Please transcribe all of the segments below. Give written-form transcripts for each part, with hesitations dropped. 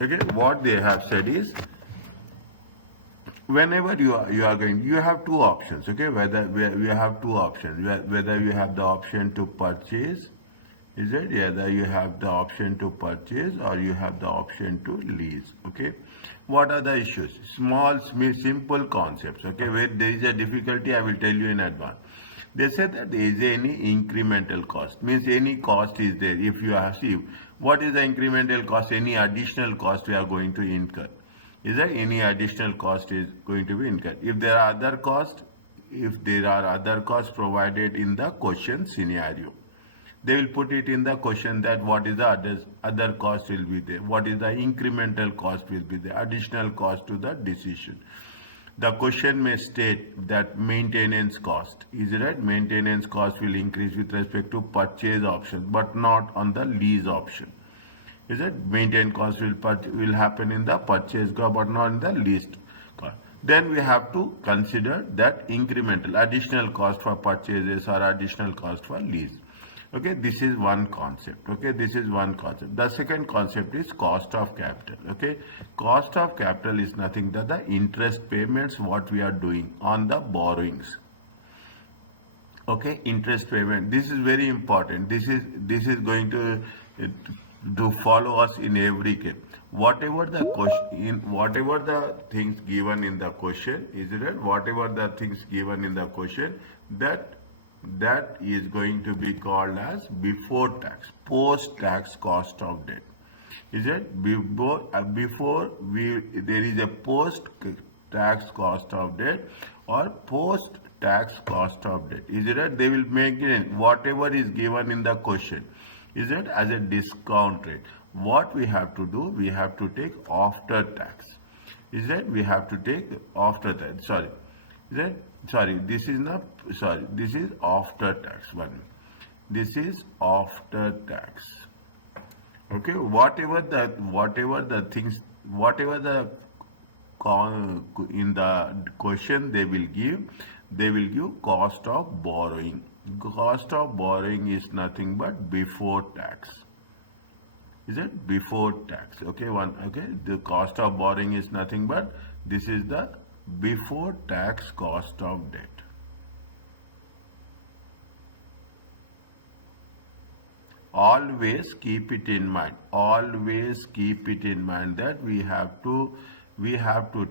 Okay, what they have said is, whenever you are going, you have two options. Okay, whether you have two options, whether you have the option to purchase, is it, whether you have the option to purchase or you have the option to lease. Okay, what are the issues? Small simple concepts. Okay, where there is a difficulty, I will tell you in advance. They said that there is any incremental cost, means any cost is there. If you have, see, what is the incremental cost? Any additional cost we are going to incur. Is there any additional cost is going to be incurred? If there are other costs, if there are other costs provided in the question scenario, they will put it in the question that what is the other cost will be there, what is the incremental cost will be there, additional cost to the decision. The question may state that maintenance cost, is it right? Maintenance cost will increase with respect to purchase option, but not on the lease option. Is it? Maintenance cost will happen in the purchase cost, but not in the lease cost. Then we have to consider that incremental, additional cost for purchases or additional cost for lease. Okay, this is one concept. Okay, this is one concept. The second concept is cost of capital. Okay, cost of capital is nothing but the interest payments what we are doing on the borrowings. Okay, interest payment. This is very important. This is going to follow us in every case. Whatever the question, whatever the things given in the question, is it right? Whatever the things given in the question, that is going to be called as before tax, post tax cost of debt. Is it? Before there is a post tax cost of debt or post tax cost of debt. Is it right? They will make it whatever is given in the question. Is it as a discount rate? What we have to do? We have to take after tax. Is that we have to take after that? Sorry. Is that? Sorry, this is not, sorry, this is after tax. One, this is after tax. Okay, whatever the things, whatever the in the question they will give cost of borrowing. Cost of borrowing is nothing but before tax. Is it? Before tax. Okay, the cost of borrowing is nothing but, this is the before tax cost of debt. Always keep it in mind. Always keep it in mind that we have to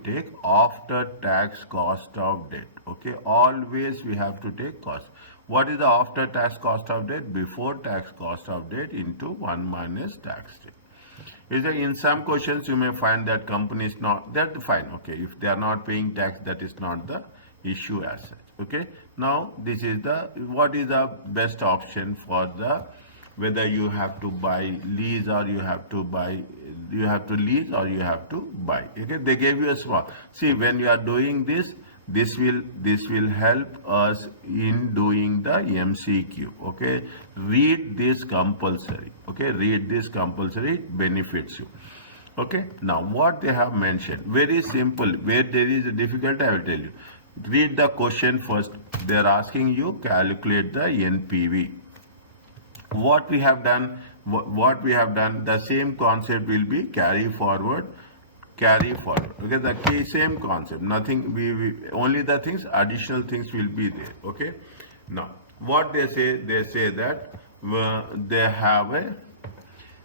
take after tax cost of debt. Okay, always we have to take cost. What is the after tax cost of debt? Before tax cost of debt into 1 minus tax rate. Is that in some questions you may find that companies not, that fine. Okay, if they are not paying tax, that is not the issue as such. Okay, now this is the, what is the best option for the, whether you have to buy lease or you have to buy, you have to lease or you have to buy. Okay, they gave you a small, see, when you are doing this, this will help us in doing the MCQ. Okay, read this compulsory. Okay, read this compulsory, it benefits you. Okay, now what they have mentioned, very simple. Where there is a difficulty, I will tell you. Read the question first. They are asking you calculate the NPV. What we have done, the same concept will be carry forward. Okay, the same concept, nothing, we only the things, additional things will be there. Okay, now what they say that they have a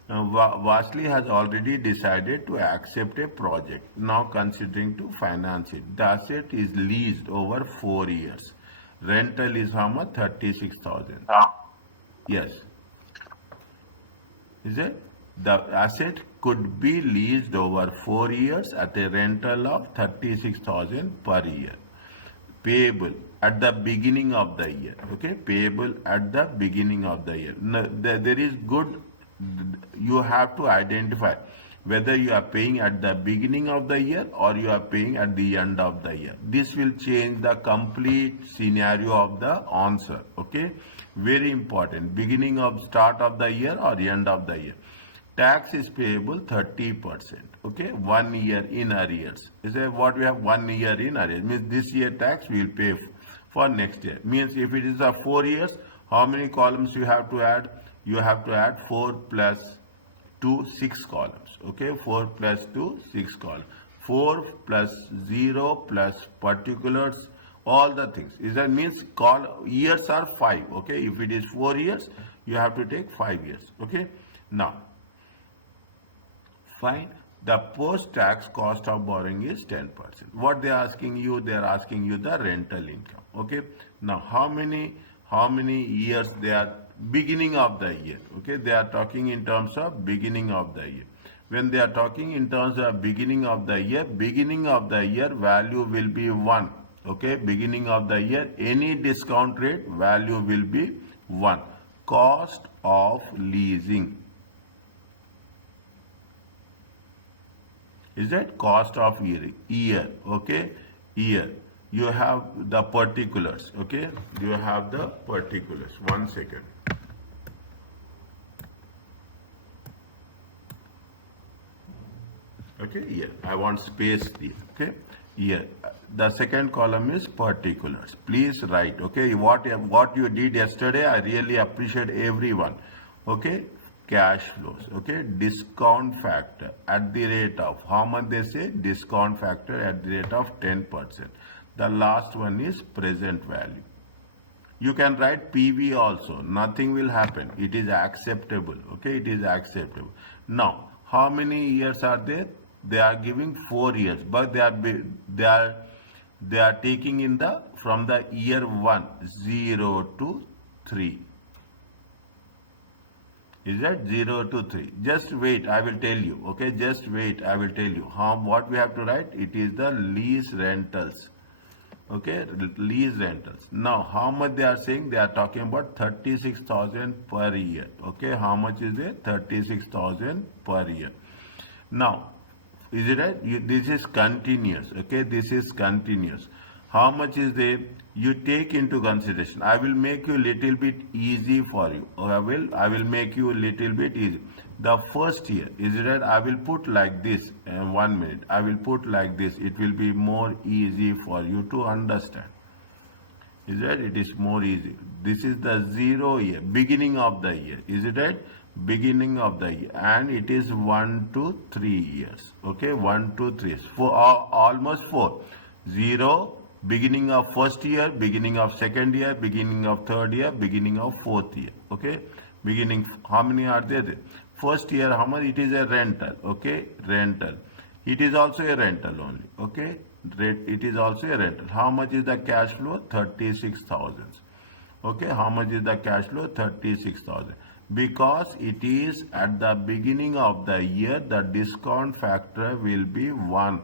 Vasily has already decided to accept a project, now considering to finance it. The asset is leased over 4 years. Rental is how much? 36,000. Yes. Is it? The asset could be leased over 4 years at a rental of 36,000 per year. Payable at the beginning of the year. Okay, payable at the beginning of the year. Now, there is good, you have to identify whether you are paying at the beginning of the year or you are paying at the end of the year. This will change the complete scenario of the answer. Okay, very important. Beginning of start of the year or end of the year. Tax is payable 30%. Okay, 1 year in arrears. Is that what we have? 1 year in arrears means this year tax we will pay for next year. Means if it is a 4 years, how many columns you have to add? You have to add 4 plus to 6 columns. Okay, 4 plus 2, 6 columns. 4 plus 0 plus particulars, all the things. Is that means years are 5. Okay, if it is 4 years, you have to take 5 years. Okay, now fine. The post-tax cost of borrowing is 10%. What they are asking you? They are asking you the rental income. Okay. Now, how many years they are beginning of the year? Okay. They are talking in terms of beginning of the year. When they are talking in terms of beginning of the year value will be 1. Okay. Beginning of the year, any discount rate value will be 1. Cost of leasing. Is that cost of year? Okay, year. You have the particulars. Okay, you have the particulars. 1 second. Okay, year. I want space there. Okay, year. The second column is particulars. Please write. Okay, what you did yesterday, I really appreciate everyone. Okay. Cash flows. Okay, discount factor at the rate of, how much they say? Discount factor at the rate of 10%. The last one is present value. You can write PV also, nothing will happen. It is acceptable. Okay, it is acceptable. Now, how many years are there? They are giving 4 years, but they are taking in the from the year 1, 0 to 3. Is that 0 to 3? Just wait, I will tell you. Okay, just wait, I will tell you. What we have to write? It is the lease rentals. Okay, lease rentals. Now, how much they are saying? They are talking about 36,000 per year. Okay, how much is it? 36,000 per year. Now, is it right? This is continuous. Okay, this is continuous. How much is there? You take into consideration. I will make you little bit easy for you. I will make you little bit easy. The first year, is it right? I will put like this. 1 minute. I will put like this. It will be more easy for you to understand. Is that? It is more easy. This is the 0 year, beginning of the year. Is it right? Beginning of the year, and it is 1 to 3 years. Okay, 1 to 3 years. Almost 4. 0. Beginning of first year, beginning of second year, beginning of third year, beginning of fourth year. Okay, beginning, how many are there? First year, how much? It is a rental. Okay, rental. It is also a rental only. Okay, it is also a rental. How much is the cash flow? 36,000. Okay, how much is the cash flow? 36,000. Because it is at the beginning of the year, the discount factor will be 1.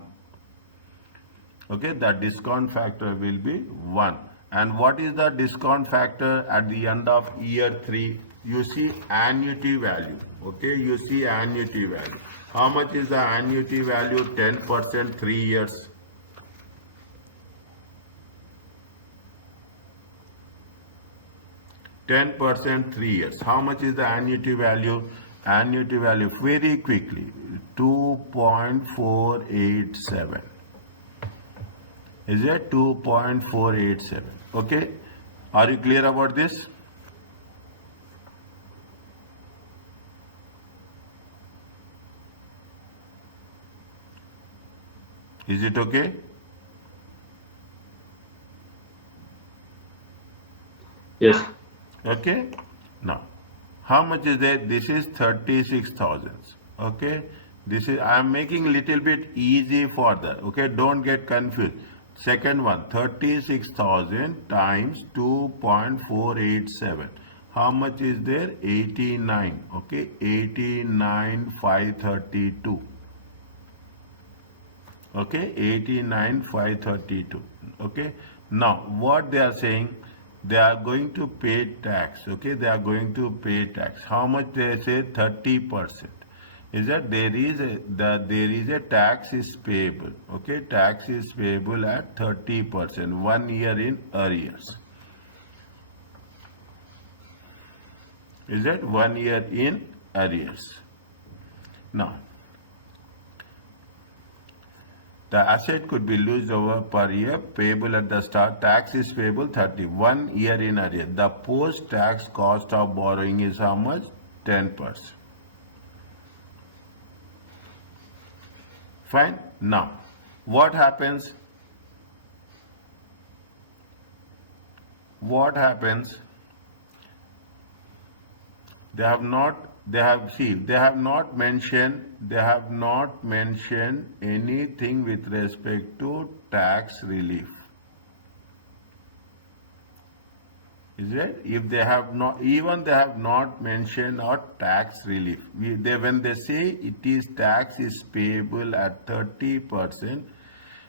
Okay, the discount factor will be 1. And what is the discount factor at the end of year 3? You see annuity value. Okay, you see annuity value. How much is the annuity value? 10%, 3 years. %, 3 years. How much is the annuity value? Annuity value, very quickly, 2.487. Is it 2.487? Okay, are you clear about this? Is it okay? Yes. Okay, now how much is that? This is 36,000. Okay, this is, I am making little bit easy for that. Okay, don't get confused. Second one, 36,000 times 2.487. How much is there? 89. Okay, 89,532. Okay, 89,532. Okay, now what they are saying? They are going to pay tax. Okay, they are going to pay tax. How much? They say 30%. Is that there is a tax is payable. Okay, tax is payable at 30%, 1 year in arrears. Is that 1 year in arrears? Now, the asset could be loosed over per year, payable at the start. Tax is payable 30, 1 year in arrears. The post-tax cost of borrowing is how much? 10%. Fine. Now, what happens? What happens? They have not. They have see. They have not mentioned. They have not mentioned anything with respect to tax relief. Is it? If they have not, even they have not mentioned or tax relief. When they say it is tax is payable at 30%,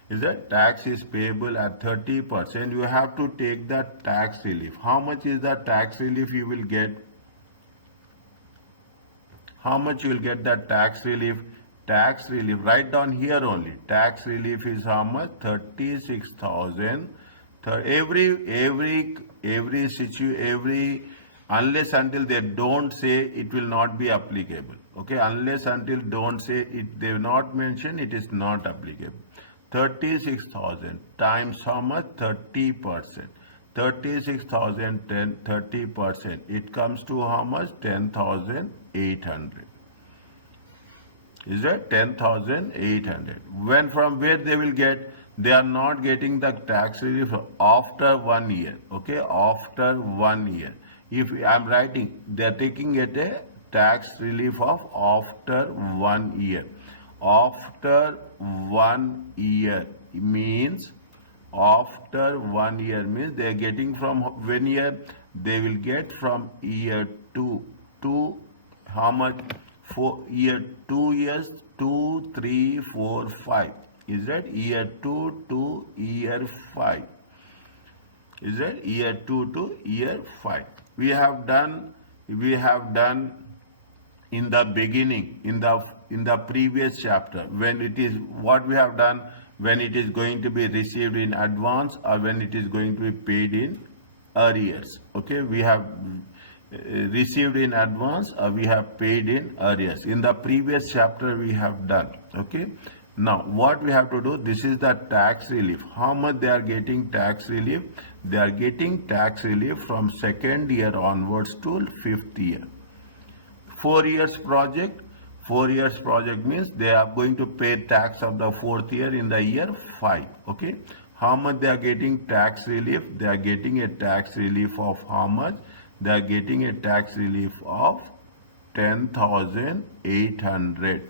is that tax is payable at 30%, you have to take the tax relief. How much is the tax relief you will get? How much you will get the tax relief? Tax relief, write down here only. Tax relief is how much? 36,000. Every unless until they don't say, it will not be applicable. Okay, unless until don't say it, they will not mention, it is not applicable. 36,000 times how much? 30%. 36,000 30%. It comes to how much? 10,800. Is that 10,800? When from where they will get? They are not getting the tax relief after 1 year. Okay, after 1 year. If I am writing, they are taking it a tax relief of after 1 year. After 1 year means, after 1 year means they are getting from when year? They will get from year 2 to how much? For year 2 years, 2, 3, 4, 5. Is that year 2 to year 5? Is that year 2 to year 5? We have done in the beginning, in the previous chapter, when it is what we have done, when it is going to be received in advance or when it is going to be paid in arrears. Okay, we have received in advance or we have paid in arrears. In the previous chapter we have done. Okay. Now, what we have to do, this is the tax relief. How much they are getting tax relief? They are getting tax relief from 2nd year onwards to 5th year. 4 years project. 4 years project means they are going to pay tax of the 4th year in the year 5. Okay. How much they are getting tax relief? They are getting a tax relief of how much? They are getting a tax relief of 10,800.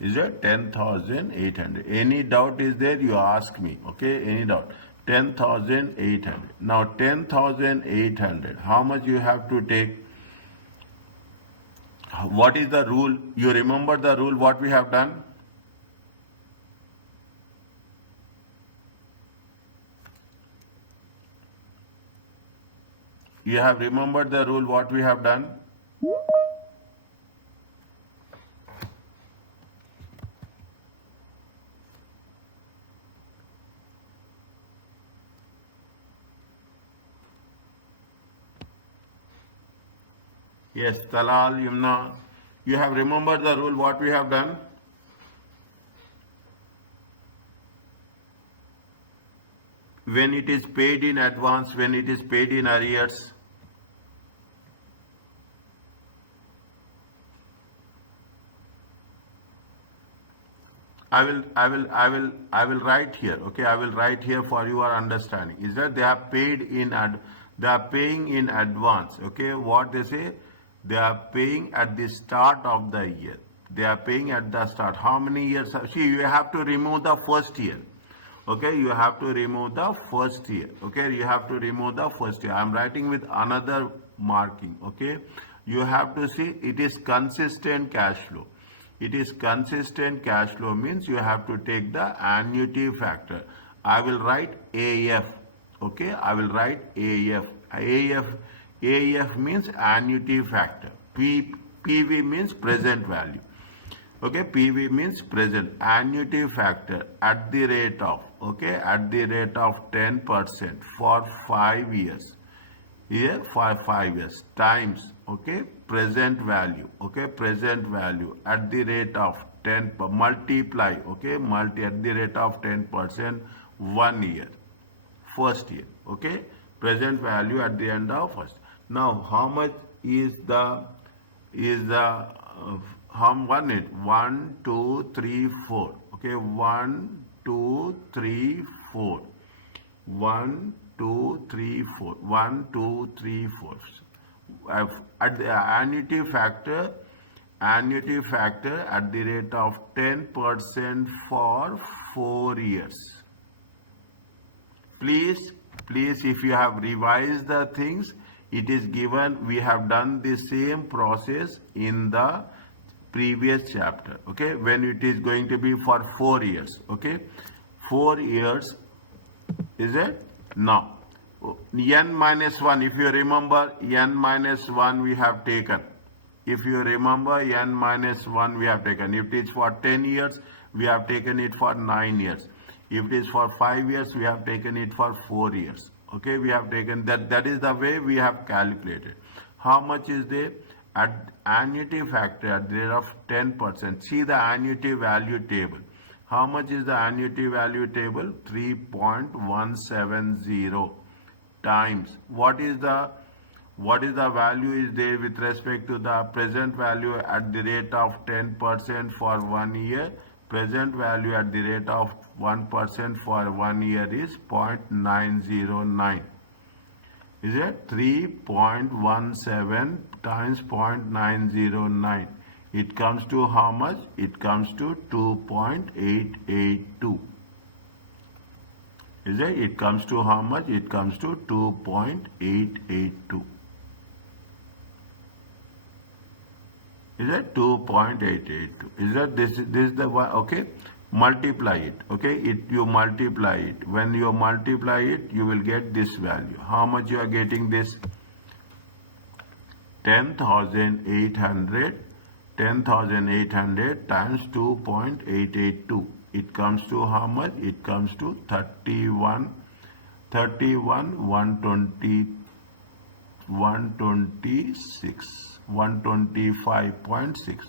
Is that 10,800? Any doubt is there? You ask me. Okay, any doubt? 10,800. Now 10,800. How much you have to take? What is the rule? You remember the rule? What we have done? You have remembered the rule? What we have done? Yes, Talal, Yumna, you have remembered the rule, what we have done? When it is paid in advance, when it is paid in arrears, I will write here. Okay, I will write here for your understanding. Is that they are paid in they are paying in advance. Okay, what they say? They are paying at the start of the year. They are paying at the start. How many years? See, you have to remove the first year. Okay, you have to remove the first year. Okay, you have to remove the first year. I am writing with another marking. Okay, you have to see it is consistent cash flow. It is consistent cash flow means you have to take the annuity factor. I will write AF. Okay, I will write AF. AF means annuity factor. PV means present value. Okay, PV means present. Annuity factor at the rate of, okay, at the rate of 10% for 5 years. Here for 5 years times, okay, present value. Okay, present value at the rate of 10, multiply, okay, at the rate of 10% 1 year. First year. Okay, present value at the end of first. Now, how much is the how one it 1 2 3 4, okay, 1 2 3 4, 1 2 3 4, 1 2 3 4. At the annuity factor at the rate of 10% for 4 years. Please, if you have revised the things, it is given, we have done the same process in the previous chapter, okay, when it is going to be for 4 years, okay, 4 years, is it? Now, n minus 1, if you remember, n minus 1 we have taken. If you remember, n minus 1 we have taken. If it is for 10 years, we have taken it for 9 years. If it is for 5 years, we have taken it for 4 years. Okay, we have taken that. That is the way we have calculated. How much is there? At annuity factor at the rate of 10%. See the annuity value table. How much is the annuity value table? 3.170 times. What is the value is there with respect to the present value at the rate of 10% for 1 year? Present value at the rate of 1% for 1 year is 0.909. Is it? 3.17 times 0.909. It comes to how much? It comes to 2.882. Is it? It comes to how much? It comes to 2.882. Is it 2.882? Is that this is the one? Okay, multiply it. Okay, you multiply it. When you multiply it, you will get this value. How much you are getting this? 10,800 times 2.882. It comes to how much? It comes to 125.6.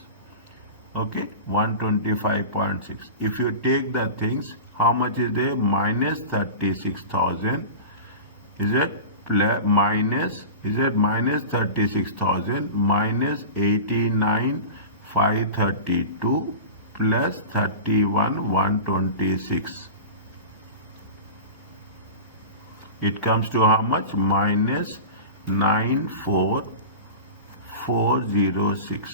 Okay, 125.6. If you take the things, how much is there? Minus 36,000. Is it minus 36,000 minus 89,532 plus 31,126. It comes to how much? Minus 94,406.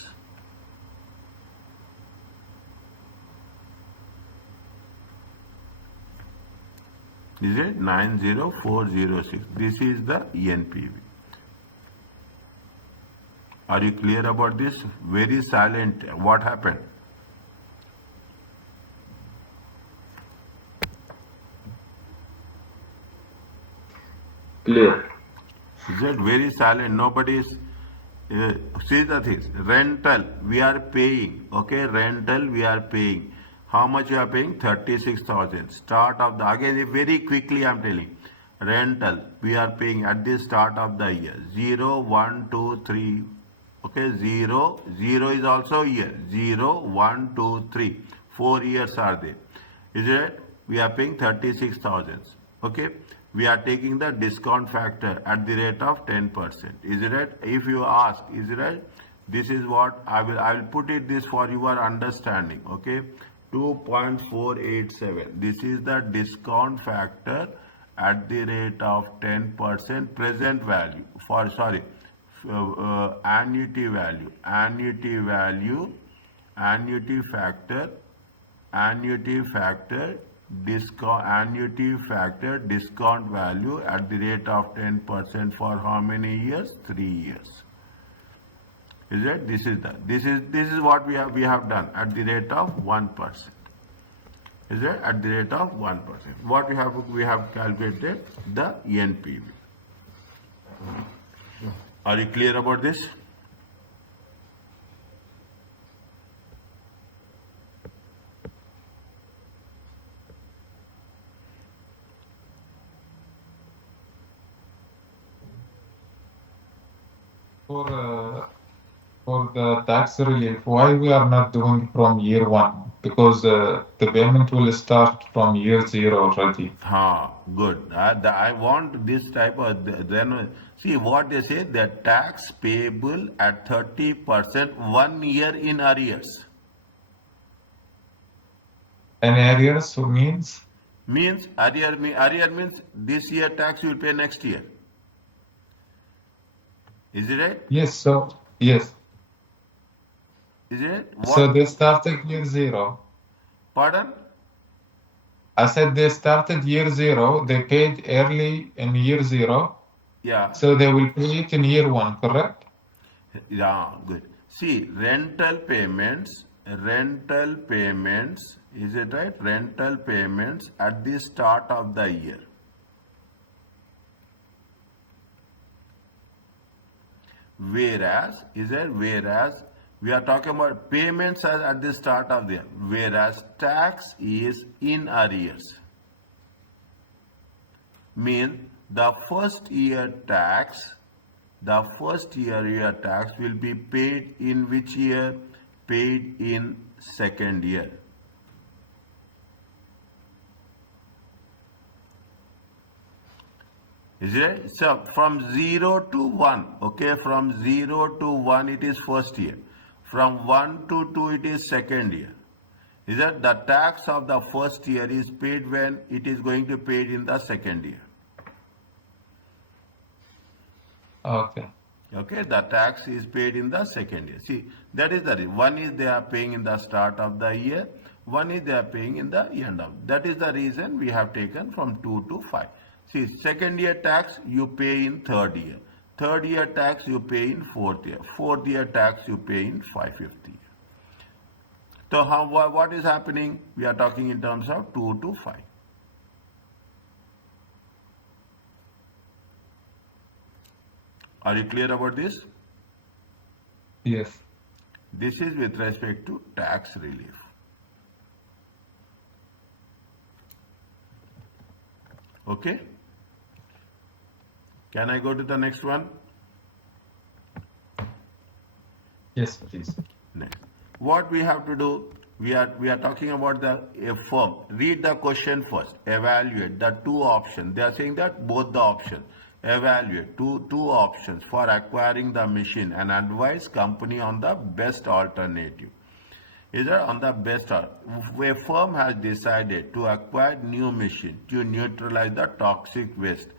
Is it? 90406. This is the NPV. Are you clear about this? Very silent. What happened? Clear. Is it very silent? Nobody is. See the things. Rental, we are paying. Okay, rental, we are paying. How much you are paying? 36,000. Start of the, again, very quickly I am telling. Rental, we are paying at the start of the year. 0, 1, 2, 3. Okay, 0 is also year. 0, 1, 2, 3. 4 years are there. Is it? We are paying 36,000. Okay. We are taking the discount factor at the rate of 10%. Is it right? If you ask, is it right? This is what I will put it this for your understanding. Okay. 2.487. This is the discount factor at the rate of 10% present value for, sorry, annuity value, annuity factor, discount value at the rate of 10% for how many years? 3 years. Is it? This is what we have done at the rate of 1%. Is it? At the rate of 1%. What we have calculated the NPV. Are you clear about this? For the tax relief, why we are not doing from year 1? because the payment will start from year zero already. Good. I want this type of, then see what they say, the tax payable at 30% 1 year in arrears. And arrears means? Means arrear means this year tax you will pay next year. Is it right? Yes, so yes. Is it? So What? they started year zero. Pardon? I said they started year zero, they paid early in year zero, Yeah. so they will pay it in year one, correct? Yeah, good. See, rental payments, is it right? Rental payments at the start of the year. Whereas we are talking about payments as at the start of the year, whereas tax is in arrears. Mean the first year tax will be paid in which year? Paid in second year. Is it? So from 0 to 1, okay, from 0 to 1 it is first year. From 1 to 2 it is second year. Is that the tax of the first year is paid when it is going to paid in the second year. Okay. Okay, the tax is paid in the second year. See, that is the reason. One is they are paying in the start of the year, one is they are paying in the end of. That is the reason we have taken from 2 to 5. See, second year tax you pay in third year. Third year tax you pay in fourth year. Fourth year tax you pay in fifth year. So what is happening? We are talking in terms of 2 to 5. Are you clear about this? Yes. This is with respect to tax relief. Okay? Can I go to the next one? Yes, please. Next. What we have to do, we are talking about a firm. Read the question first. Evaluate the two options. They are saying that both the options. Evaluate two options for acquiring the machine and advise company on the best alternative. Is that on the best? A firm has decided to acquire new machine to neutralize the toxic waste.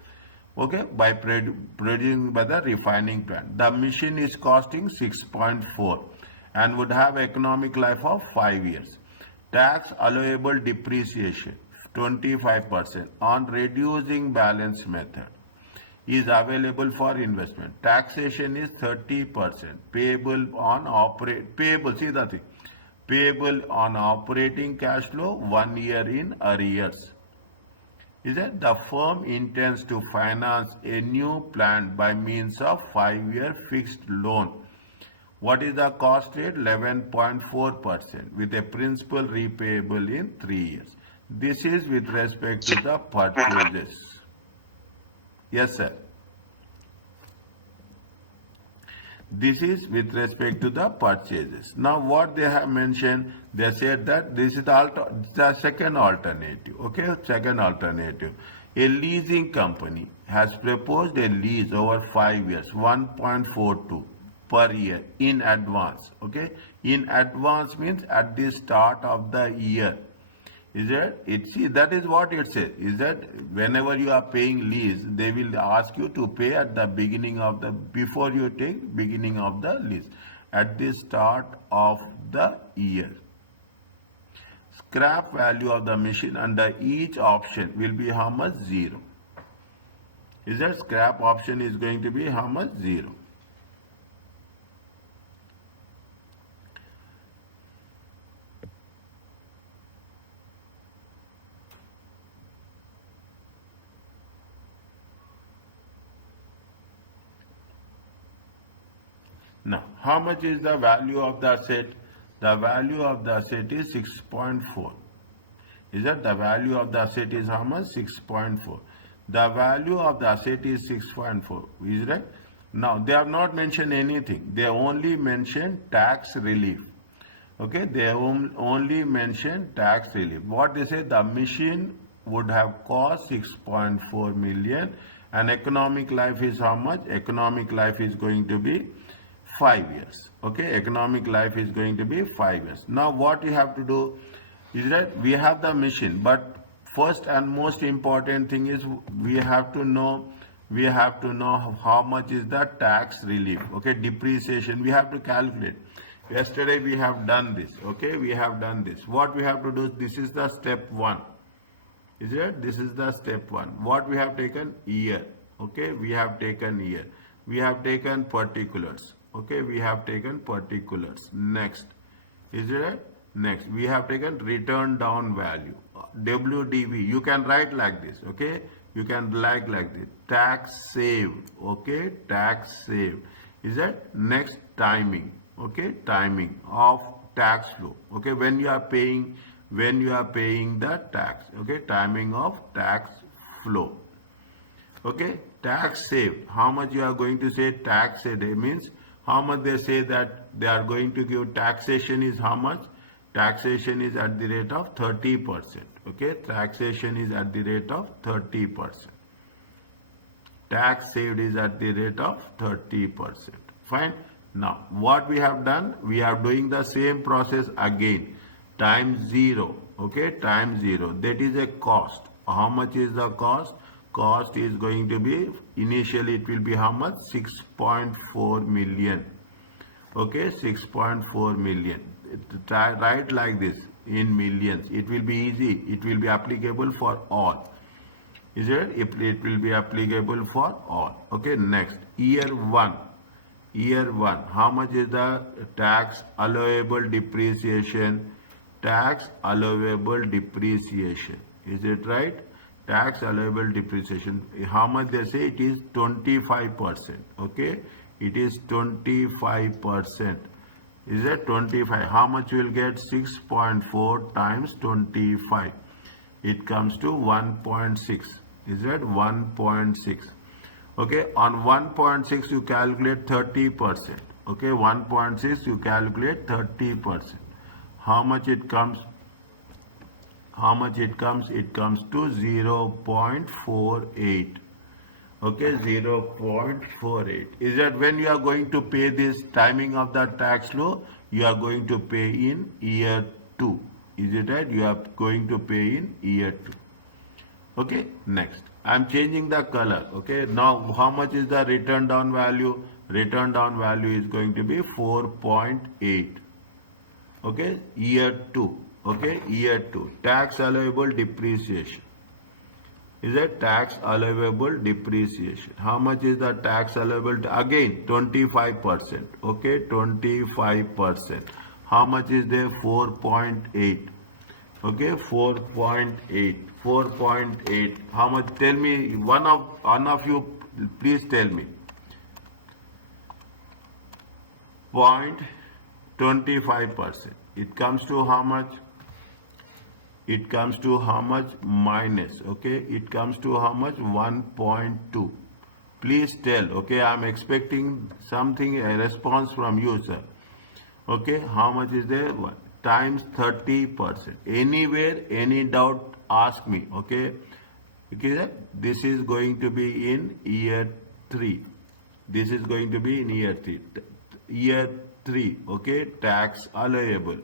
Okay, by producing by the refining plant. The machine is costing 6.4 and would have economic life of 5 years. Tax allowable depreciation 25% on reducing balance method is available for investment. Taxation is 30%. Payable on operating cash flow 1 year in arrears. Is that the firm intends to finance a new plant by means of 5-year fixed loan. What is the cost rate? 11.4% with a principal repayable in 3 years. This is with respect to the purchases. Yes, sir. This is with respect to the purchases. Now what they have mentioned, they said that this is the second alternative. Okay, second alternative. A leasing company has proposed a lease over 5 years, 1.42 per year in advance. Okay, in advance means at the start of the year. Is that it? See, that is what it says. Is that whenever you are paying lease, they will ask you to pay at the beginning of the, before you take beginning of the lease, at the start of the year. Scrap value of the machine under each option will be how much? 0. Is that scrap option is going to be how much? 0. Now, how much is the value of the asset? The value of the asset is 6.4. Is that the value of the asset is how much? 6.4. The value of the asset is 6.4. Is that? Now, they have not mentioned anything. They only mentioned tax relief. Okay, they only mention tax relief. What they say, the machine would have cost 6.4 million, and economic life is how much? Economic life is going to be 5 years. Okay, economic life is going to be 5 years. Now what you have to do is that we have the machine, but first and most important thing is we have to know how much is the tax relief. Okay, depreciation we have to calculate. Yesterday we have done this. Okay, we have done this. What we have to do, this is the step 1. Is it? This is the step 1. What we have taken? Year. Okay, we have taken year. We have taken particulars. Okay, we have taken particulars. Next. Is it? Next. We have taken return down value. WDV. You can write like this. Okay, you can like this. Tax saved. Okay, tax saved. Is that? Next, timing. Okay, timing of tax flow. Okay, when you are paying the tax. Okay, timing of tax flow. Okay, tax saved. How much you are going to say tax saved? It means how much they say that they are going to give. Taxation is how much? Taxation is at the rate of 30%. Okay, taxation is at the rate of 30%. Tax saved is at the rate of 30%. Fine. Now, what we have done, we are doing the same process again. Times 0. Okay, times 0. That is a cost. How much is the cost? Cost is going to be, initially it will be how much? 6.4 million. Okay, 6.4 million. Write like this in millions. It will be easy. It will be applicable for all. Is it? It will be applicable for all. Okay, next. Year 1. Year 1. How much is the tax allowable depreciation? Tax allowable depreciation. Is it right? Tax allowable depreciation. How much they say? It is 25%. Okay, it is 25%. Is it 25? How much you will get? 6.4 times 25. It comes to 1.6. Is that 1.6? Okay, on 1.6 you calculate 30%. Okay, 1.6 you calculate 30%. How much it comes? How much it comes? It comes to 0.48. Okay, 0.48. Is that when you are going to pay this timing of the tax law? You are going to pay in year 2. Is it right? You are going to pay in year 2. Okay, next. I am changing the color. Okay, now how much is the return down value? Return down value is going to be 4.8. Okay, year 2. Okay, year 2. Tax allowable depreciation. Is that tax allowable depreciation? How much is the tax allowable? Again, 25%. Okay, 25%. How much is there? 4.8. Okay, 4.8. 4.8. How much? Tell me, one of you, please tell me. 0.25%. It comes to how much? It comes to how much? Minus. Okay, it comes to how much? 1.2. Please tell. Okay, I am expecting something, a response from you, sir. Okay, how much is there? Times 30%. Anywhere, any doubt, ask me. Okay, okay, this is going to be in year 3. This is going to be in year 3. Year 3. Okay, tax allowable.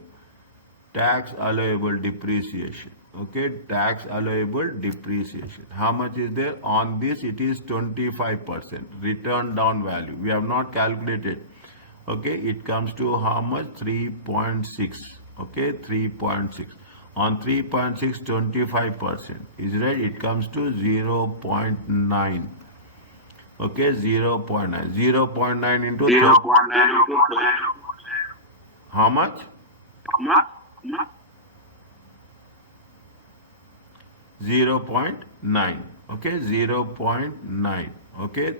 Tax allowable depreciation. Okay, tax allowable depreciation. How much is there? On this it is 25%. Return down value. We have not calculated. Okay, it comes to how much? 3.6. Okay, 3.6. On 3.6, 25%. Is right? It comes to 0.9. Okay, 0.9. 0.9 into 0.9. How much? 0.9. Okay, 0.9. Okay,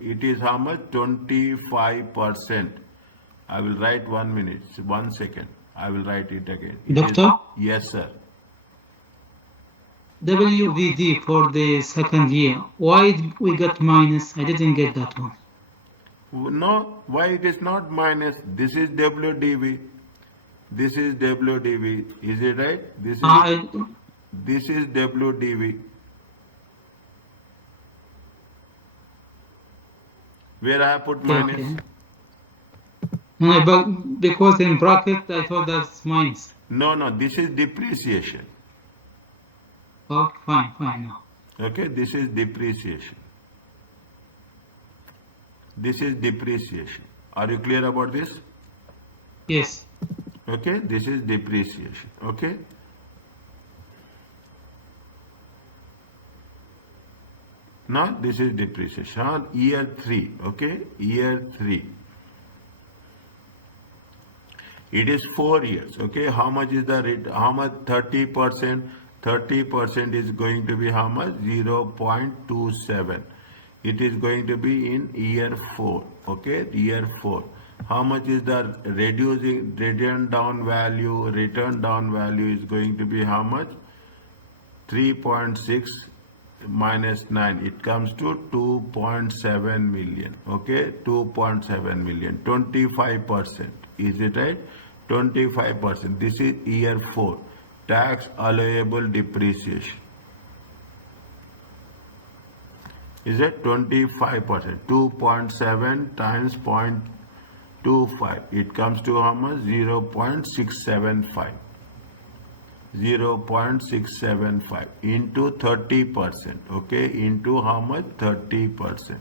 it is how much? 25%. I will write 1 minute, 1 second. I will write it again. Doctor? Yes, sir. WVD for the second year. Why we got minus? I didn't get that one. No, why it is not minus? This is WDV. This is WDV. Is it right? This is WDV. Where I have put minus. Okay. No, but because in bracket I thought that's minus. No, this is depreciation. Okay, fine now. Okay, this is depreciation. This is depreciation. Are you clear about this? Yes. Okay, this is depreciation. Okay. Now this is depreciation on year 3. Okay, year 3. It is 4 years. Okay, how much is the rate? How much? 30%. 30% is going to be how much? 0.27. It is going to be in year 4. Okay, year 4. How much is the return down value? Return down value is going to be how much? 3.6 minus 9, it comes to 2.7 million. Okay, 2.7 million, 25%. Is it right? 25%. This is year 4. Tax allowable depreciation. Is it 25%? 2.7 times 0.25. It comes to how much? 0.675. 0.675 into 30%. Okay, into how much? 30%.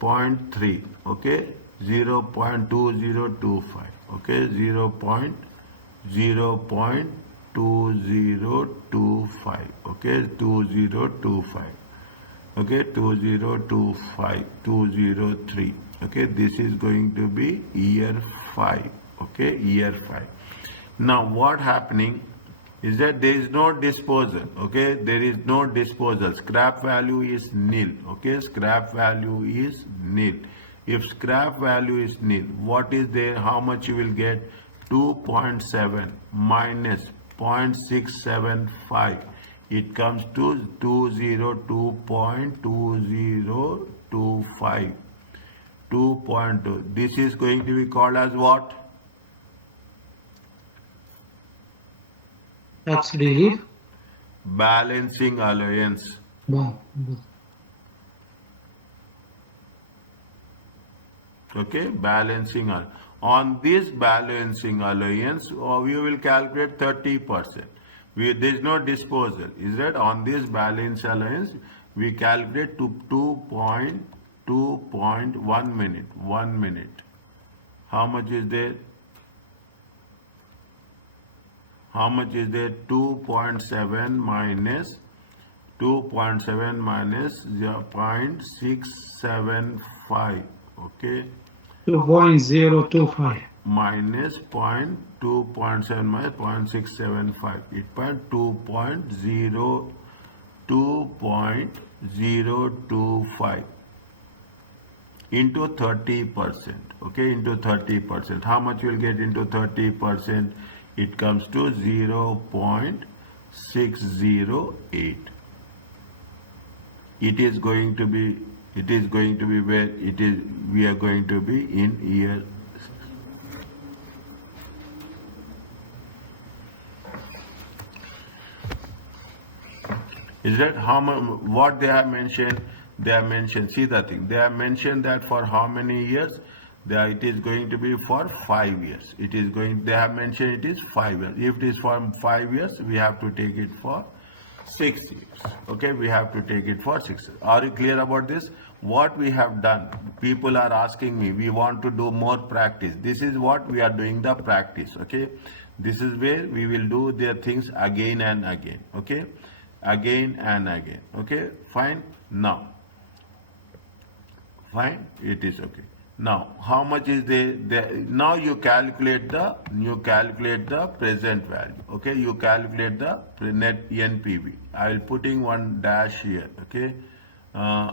0.3. Okay, 0.2025. Okay, 0.2025. Okay, 2025. Okay, 2025, 203. Okay, this is going to be year 5. Okay, year 5. Now what happening is that there is no disposal. Okay, there is no disposal. Scrap value is nil. Okay, scrap value is nil. If scrap value is nil, what is there? How much you will get? 2.7 minus 0.675. It comes to 202.2025. 2.2. This is going to be called as what? Tax relief. Balancing allowance. Okay, balancing allowance. On this balancing allowance, we will calculate 30%. There is no disposal. Is that on this balance allowance, we calculate to 2.1 minute. 1 minute. How much is there? How much is there? 2.7 minus 0.675. Okay. 2.025. Minus 2.7 minus 0.675. It point 2.025 into 30%. Okay, into 30%. How much will get into 30%? It comes to 0.608. It is going to be where it is. We are going to be in year. Is that how much? What they have mentioned? They have mentioned. See the thing. They have mentioned that for how many years? It is going to be for 5 years. It is going. They have mentioned it is 5 years. If it is for 5 years, we have to take it for 6 years. Okay, we have to take it for 6 years. Are you clear about this? What we have done? People are asking me. We want to do more practice. This is what we are doing the practice. Okay, this is where we will do their things again and again. Okay, again and again. Okay, fine. Now, fine. It is okay. Now, how much is there? Now you calculate the present value. Okay, you calculate the net NPV. I will putting one dash here. Okay,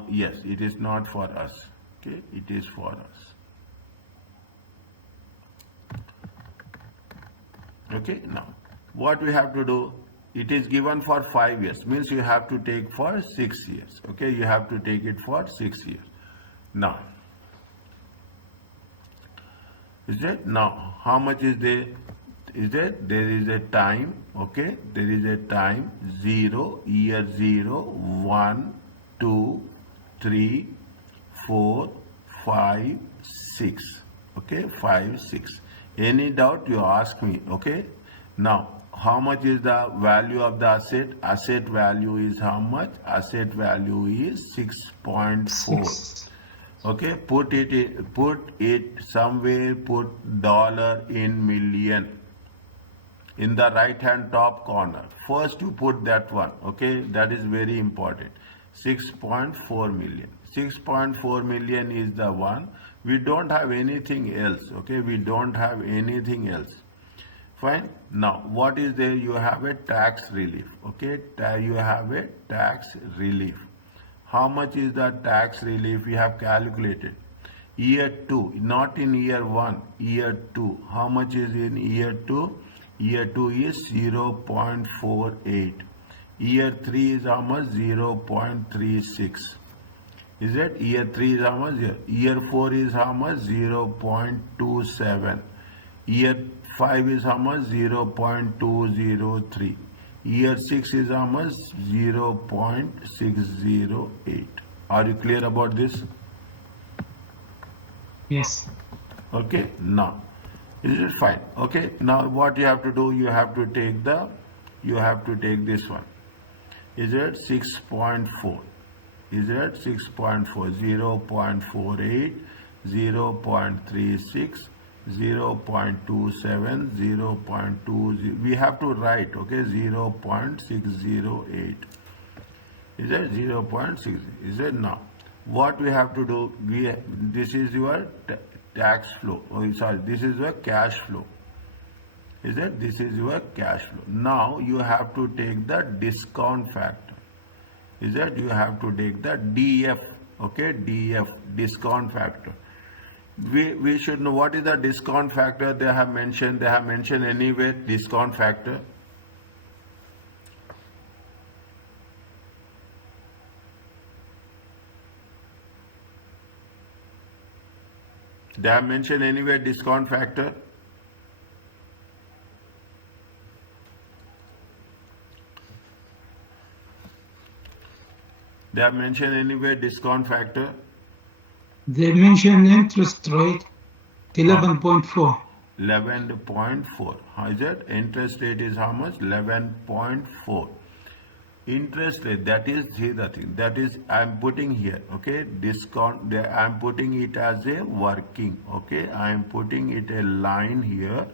yes, it is not for us. Okay, it is for us. Okay, now what we have to do? It is given for 5 years. Means you have to take for 6 years. Okay, you have to take it for 6 years. Now. Is it? Now, how much is there? is that there is a time, okay, there is a time 0, year 0, 1, 2, 3, 4, 5, 6, okay, 5, 6. Any doubt you ask me, okay. Now how much is the value of the asset? Asset value is how much? Asset value is 6.4. 6. Okay, put it somewhere, put dollar in million in the right hand top corner. First you put that one, okay, that is very important. 6.4 million. 6.4 million is the one. We don't have anything else, okay, we don't have anything else. Fine. Now what is there? You have a tax relief, okay, you have a tax relief. How much is the tax relief? We have calculated. Year 2, not in year 1, year 2. How much is in year 2? Year 2 is 0.48. Year 3 is how much? 0.36. Is it? Year 3 is how much? Year 4 is how much? 0.27. Year 5 is how much? 0.203. Year 6 is how much? 0.608. Are you clear about this? Yes. Okay, now is it fine? Okay, now what you have to do? You have to take this one. Is it 6.4? Is it 6.4? 0.48, 0.36, 0.27, 0.20. We have to write, okay, 0.608. Is it 0.6? Is it now? What we have to do? This is your tax flow. Oh, sorry, this is your cash flow. Is it? This is your cash flow. Now you have to take the discount factor. Is that you have to take the DF, okay, DF, discount factor. We should know what is the discount factor. They have mentioned anyway discount factor. They have mentioned anyway discount factor. They have mentioned anyway discount factor. They mention interest rate 11.4. 11.4. How is it? Interest rate is how much? 11.4. Interest rate, that is, see the thing, that is I am putting here, okay, discount, I am putting it as a working, okay, I am putting it a line here,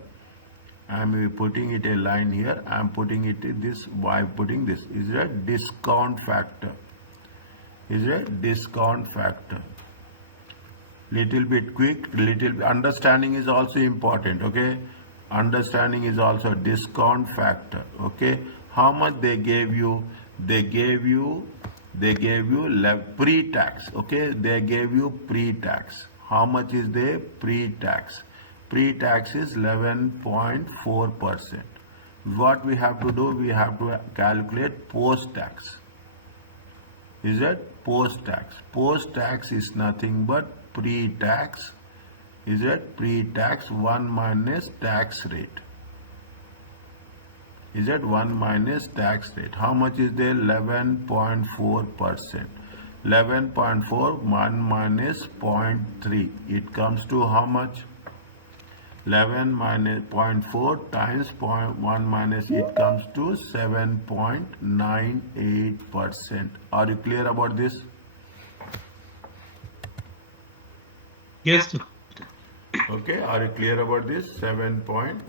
I am putting it a line here, I am putting it this, why putting this, is a discount factor, is a discount factor. Little bit quick, understanding is also important, okay, understanding is also discount factor, okay. How much they gave you? They gave you pre-tax, okay, they gave you pre-tax. How much is the pre-tax? Pre-tax is 11.4%. What we have to do? We have to calculate post-tax. Is that post-tax? Post-tax is nothing but pre-tax. Is that pre-tax 1 minus tax rate? Is that 1 minus tax rate? How much is there? 11.4%. 11.4, 1 minus 0.3. It comes to how much? 11 minus 0.4 times 0.1 minus, it comes to 7.98%. Are you clear about this? Yes. Okay, are you clear about this? 7.9.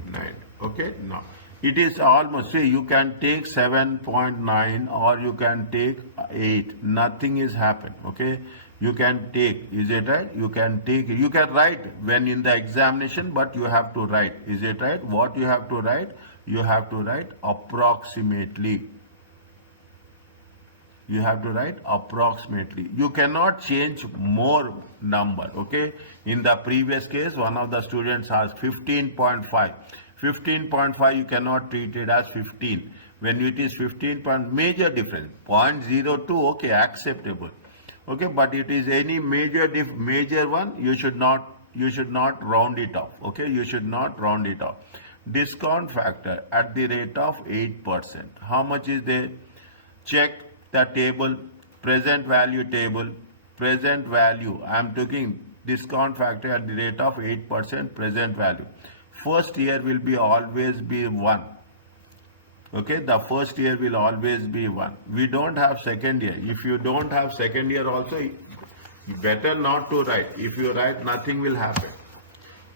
Okay, now it is almost, see, you can take 7.9 or you can take 8. Nothing is happened. Okay, you can take, is it right? You can take, you can write when in the examination, but you have to write. Is it right? What you have to write? You have to write approximately. You have to write approximately. You cannot change more number. Okay, in the previous case, one of the students asked 15.5. 15.5 you cannot treat it as 15. When it is 15 point, major difference, 0.02, okay, acceptable. Okay, but it is any major one, you should not round it off. Okay, you should not round it off. discount factor at the rate of 8%. How much is there? Check the table, present value table, present value. I am taking discount factor at the rate of 8% present value. First year will be always be 1. Okay, the first year will always be 1. We don't have second year. If you don't have second year also, you better not to write. If you write, nothing will happen.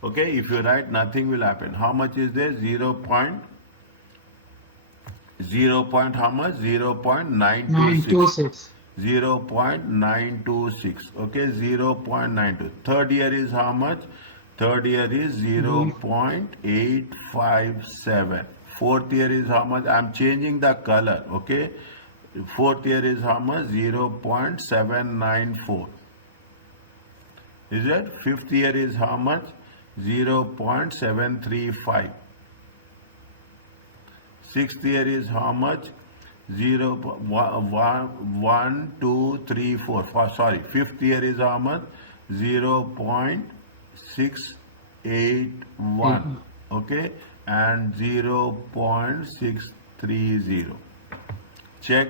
Okay, if you write, nothing will happen. How much is there? 0. How much? 0.926. 0.926. Okay, 0.92. Third year is how much? Third year is 0.857. Fourth year is how much? I'm changing the color. Okay, fourth year is how much? 0.794. Is it? Fifth year is how much? 0.735. Sixth year is how much? 1, 2, 3, 4. Sorry, fifth year is how much? 0.681. Okay, and 0.630. Check.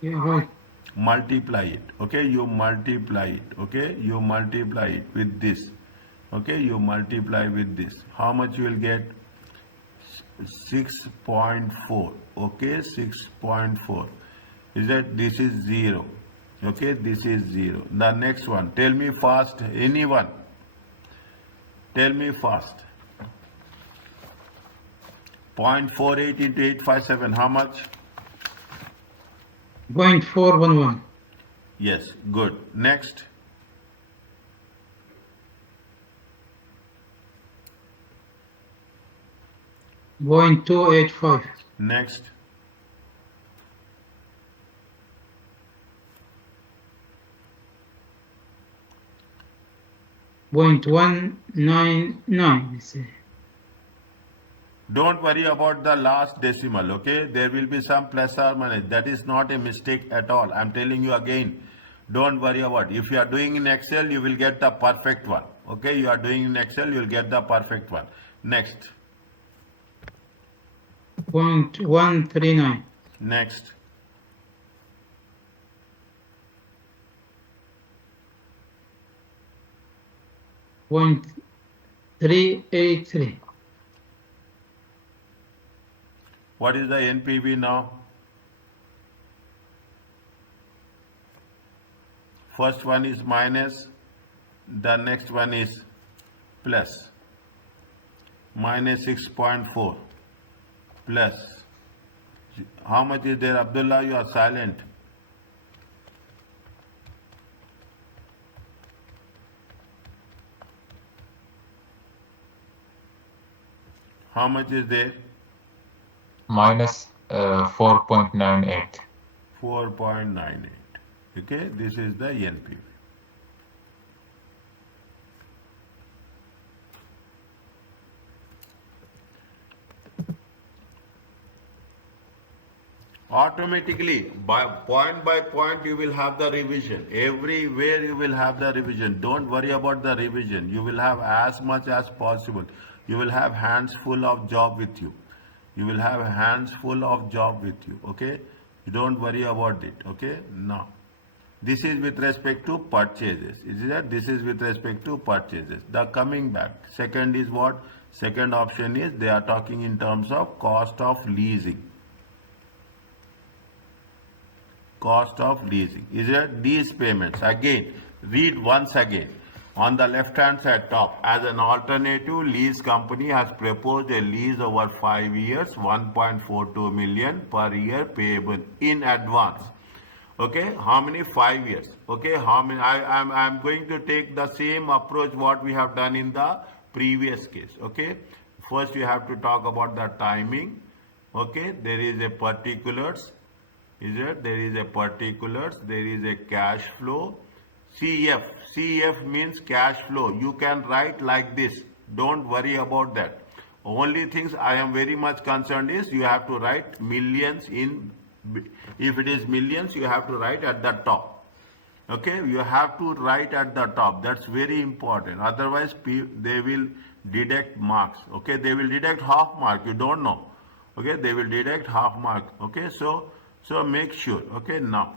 Yeah, right. Multiply it. Okay, you multiply it. Okay, you multiply it with this. Okay, you multiply with this. How much you will get? 6.4. Okay, 6.4. Is that this is 0? Okay, this is 0. The next one. Tell me fast. Anyone? Tell me fast. 0.48 into 857. How much? 0.411. Yes, good. Next. .285. Next. .199. Let's say. Don't worry about the last decimal, okay? There will be some plus or minus. That is not a mistake at all. I'm telling you again. Don't worry about it. If you are doing in Excel, you will get the perfect one. Okay? You are doing in Excel, you will get the perfect one. Next. .139. Next. .383. What is the NPV now? First one is minus, the next one is plus. Minus 6.4 plus. How much is there? Abdullah, you are silent. How much is there? Minus 4.98. 4.98. Okay, this is the NPV. Automatically, by point you will have the revision. Everywhere you will have the revision. Don't worry about the revision. You will have as much as possible. You will have hands full of job with you. You will have hands full of job with you. Okay, you don't worry about it. Okay, now this is with respect to purchases. Is that? This is with respect to purchases. The coming back. Second is what? Second option is they are talking in terms of cost of leasing. Cost of leasing. Is it? These payments. Again, read once again. On the left hand side top, as an alternative, lease company has proposed a lease over 5 years, 1.42 million per year payable in advance. Okay, how many? 5 years. Okay, how many? I'm going to take the same approach what we have done in the previous case. Okay, first you have to talk about the timing. Okay, there is a particulars. Is it? There is a particulars. There is a cash flow. CF. CF means cash flow. You can write like this. Don't worry about that. Only things I am very much concerned is you have to write millions in. If it is millions, you have to write at the top. Okay, you have to write at the top. That's very important. Otherwise, they will deduct marks. Okay, they will deduct half mark. You don't know. Okay, they will deduct half mark. Okay, so make sure. Okay, now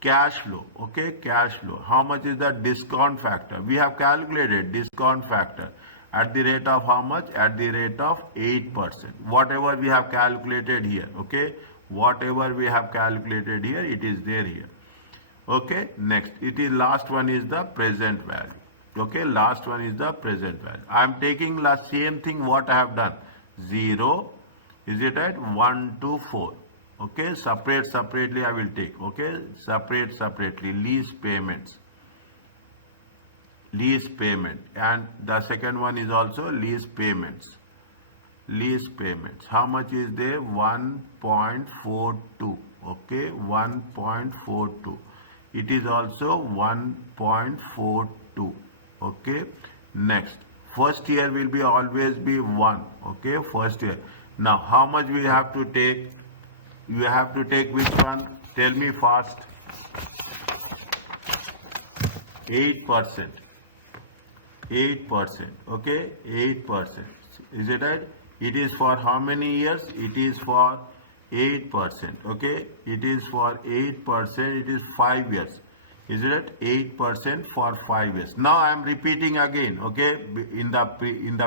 cash flow. Okay, cash flow. How much is the discount factor? We have calculated discount factor at the rate of how much? At the rate of 8%. Whatever we have calculated here. Okay, whatever we have calculated here, it is there here. Okay, next, it is last one is the present value. Okay, last one is the present value. I am taking last same thing what I have done. 0, is it right? 1 to 4. Okay, separately I will take. Okay, separately. Lease payments. Lease payment. And the second one is also lease payments. Lease payments. How much is there? 1.42. Okay, 1.42. It is also 1.42. Okay, next, first year will be always be 1. Okay, first year. Now how much we have to take? You have to take which one? Tell me fast. 8%. 8%. Okay, 8%. Is it right? It is for how many years? It is for 8%. Okay, it is for 8%. It is 5 years. Is it 8% for 5 years? Now I am repeating again. Okay, in the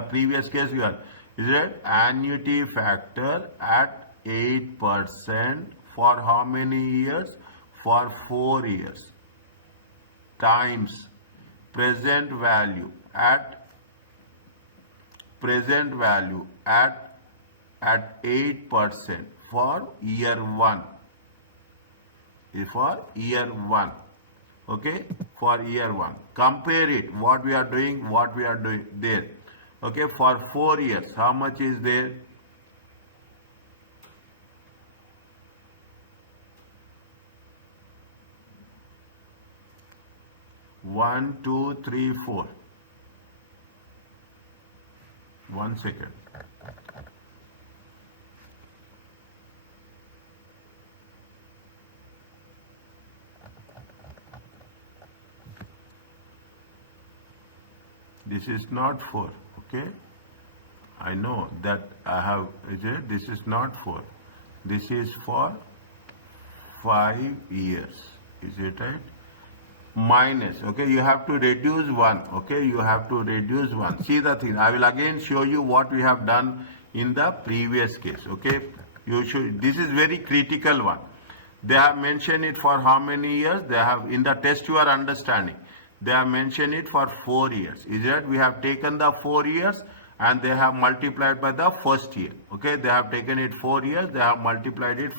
previous case you are. Is it annuity factor at 8% for how many years? For 4 years. Times present value at 8% for year 1. For year 1. Okay, for year 1. Compare it. What we are doing there. Okay, for 4 years. How much is there? One, two, three, 4. 1 second. This is not 4. Okay, I know that I have. Is it? This is not 4. This is for 5 years. Is it right? Minus. Okay, you have to reduce 1. Okay, you have to reduce 1. See the thing. I will again show you what we have done in the previous case. Okay, you should. This is very critical one. They have mentioned it for how many years? They have in the test you are understanding. They have mentioned it for 4 years. Is it? We have taken the 4 years and they have multiplied by the first year. Okay, they have taken it 4 years. They have multiplied it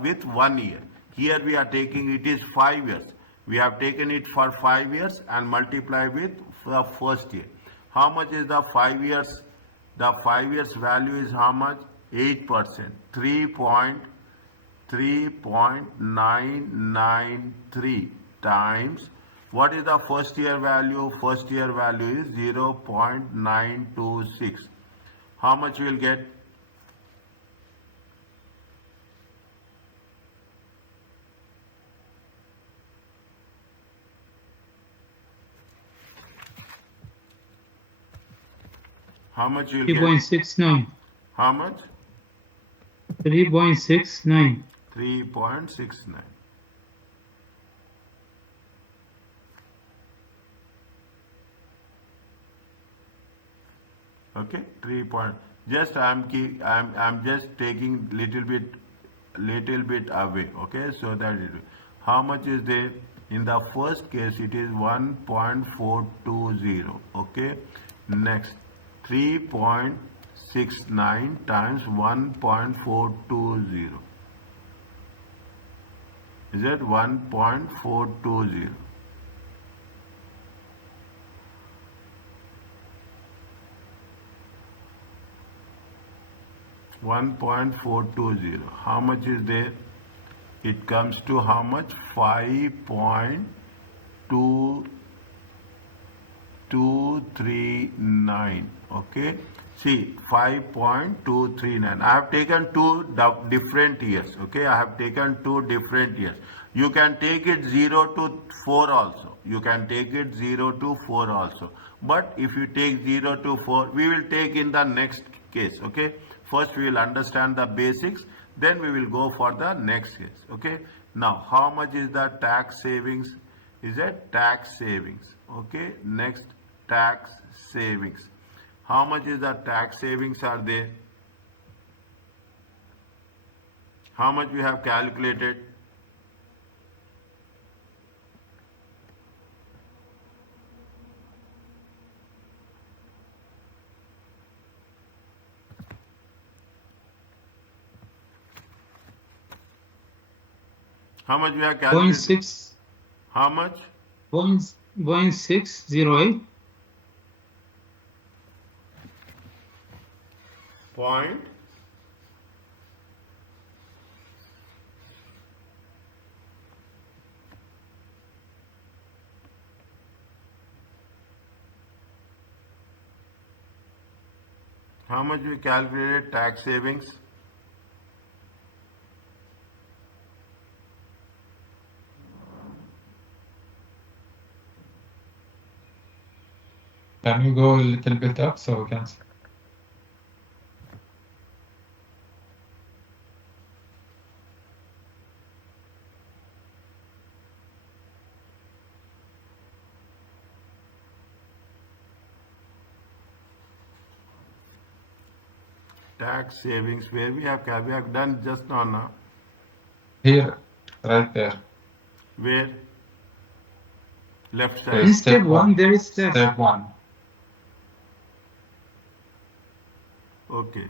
with 1 year. Here we are taking it is 5 years. We have taken it for 5 years and multiplied with the first year. How much is the 5 years? The 5 years value is how much? 8%. 3.993 times. What is the first year value? First year value is 0.926. How much you will get? How much you will get? 3.69. How much? 3.69. 3.69. Okay, 3 point. Just I'm just taking little bit away. Okay, so that it. How much is there? In the first case, it is 1.420. Okay, next 3.69 times 1.420. Is that 1.420? How much is there? It comes to how much? 5.239. Okay, see 5.239. I have taken two different years. Okay, I have taken 2 different years. You can take it 0 to 4 also. You can take it 0 to 4 also. But if you take 0 to 4, we will take in the next case, okay? First we will understand the basics, then we will go for the next case, okay? Now, how much is the tax savings? Is it tax savings, okay? Next, tax savings. How much is the tax savings are there? How much we have calculated? How much we have calculated? 0.6. How much? 0.608. Point. How much we calculated tax savings? Can you go a little bit up so we can see? Tax savings, where we have done just now. Here, right there. Where? Left Okay, side. In step 1, there is tax. Step 1. Okay.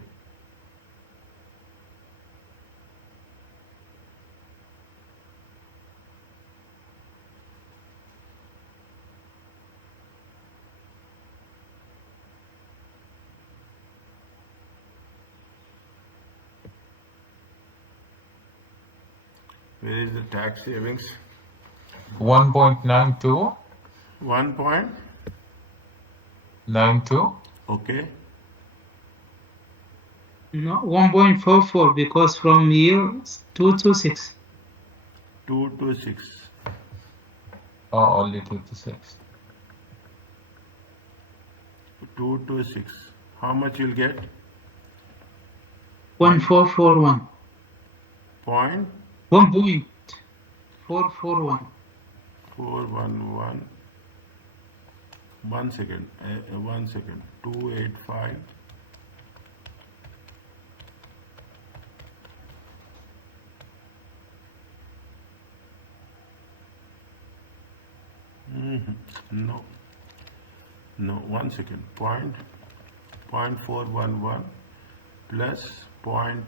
Where is the tax savings? 1.92. 1.92. Okay. No, 1.44 because from year 2 to 6. 2 to 6. Oh, only 2 to 6. 2 to 6. How much you'll get? 1.441. Point 1.441. 411. 1 second. 1 second. 285. No. No. 1 second. Point 0.411 plus point.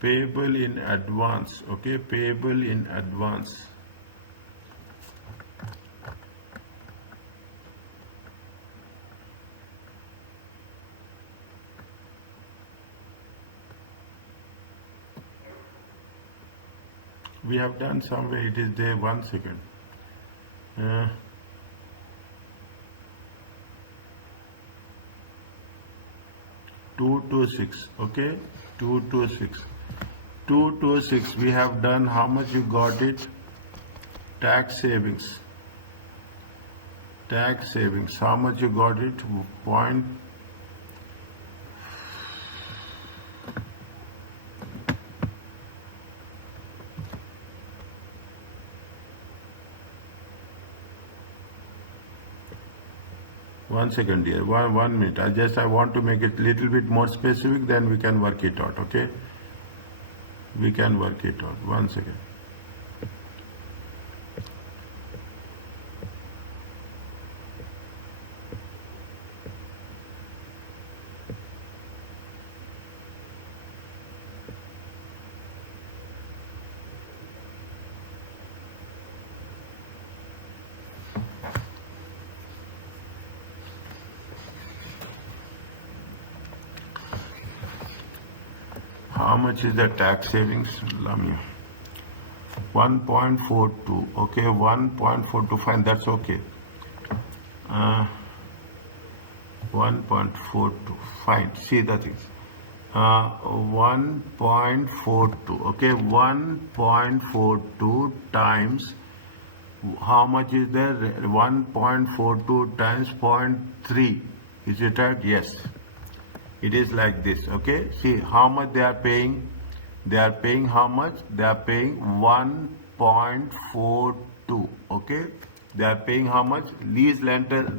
Payable in advance, okay? Payable in advance. We have done somewhere, it is there. 1 second. 2 to 6, okay? 2 to 6. 2 to 6, we have done. How much you got it? Tax savings. Tax savings. How much you got it? Point. One second, dear. One minute. I want to make it little bit more specific. Then we can work it out. Okay. We can work it out. 1 second. How much is the tax savings, Lamia? 1.42. Okay, 1.42. Fine, that's okay. 1.42. Fine. See the things. 1.42. Okay, 1.42 times how much is there? 1.42 times 0.3. Is it right? Yes. It is like this. Okay. See how much they are paying. They are paying how much? They are paying 1.42. Okay. They are paying how much? Lease rentals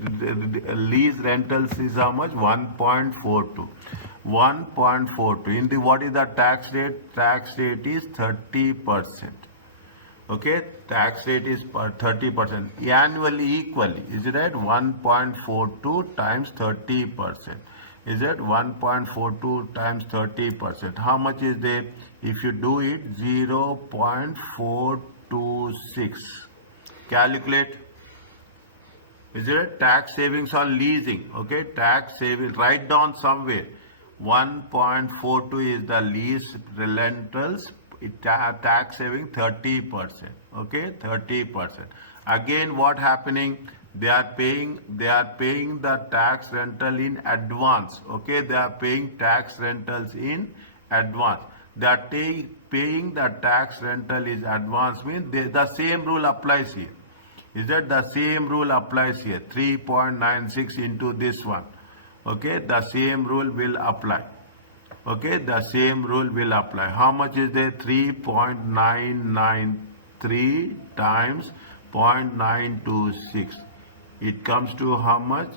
is how much? 1.42. 1.42. In the what is the tax rate? Tax rate is 30%. Okay, tax rate is 30% annually equally. Is it right? 1.42 times 30%. Is it 1.42 times 30%? How much is there? If you do it, 0.426. Calculate. Is it tax savings on leasing? Okay, tax saving. Write down somewhere. 1.42 is the lease rentals. Tax saving 30%. Okay, 30%. Again, what happening? They are paying the tax rental in advance. Okay, they are paying tax rentals in advance. They are paying the tax rental is advance means the same rule applies here. Is that the same rule applies here? 3.96 into this one. Okay, the same rule will apply. Okay, the same rule will apply. How much is there? 3.993 times 0.926. It comes to how much?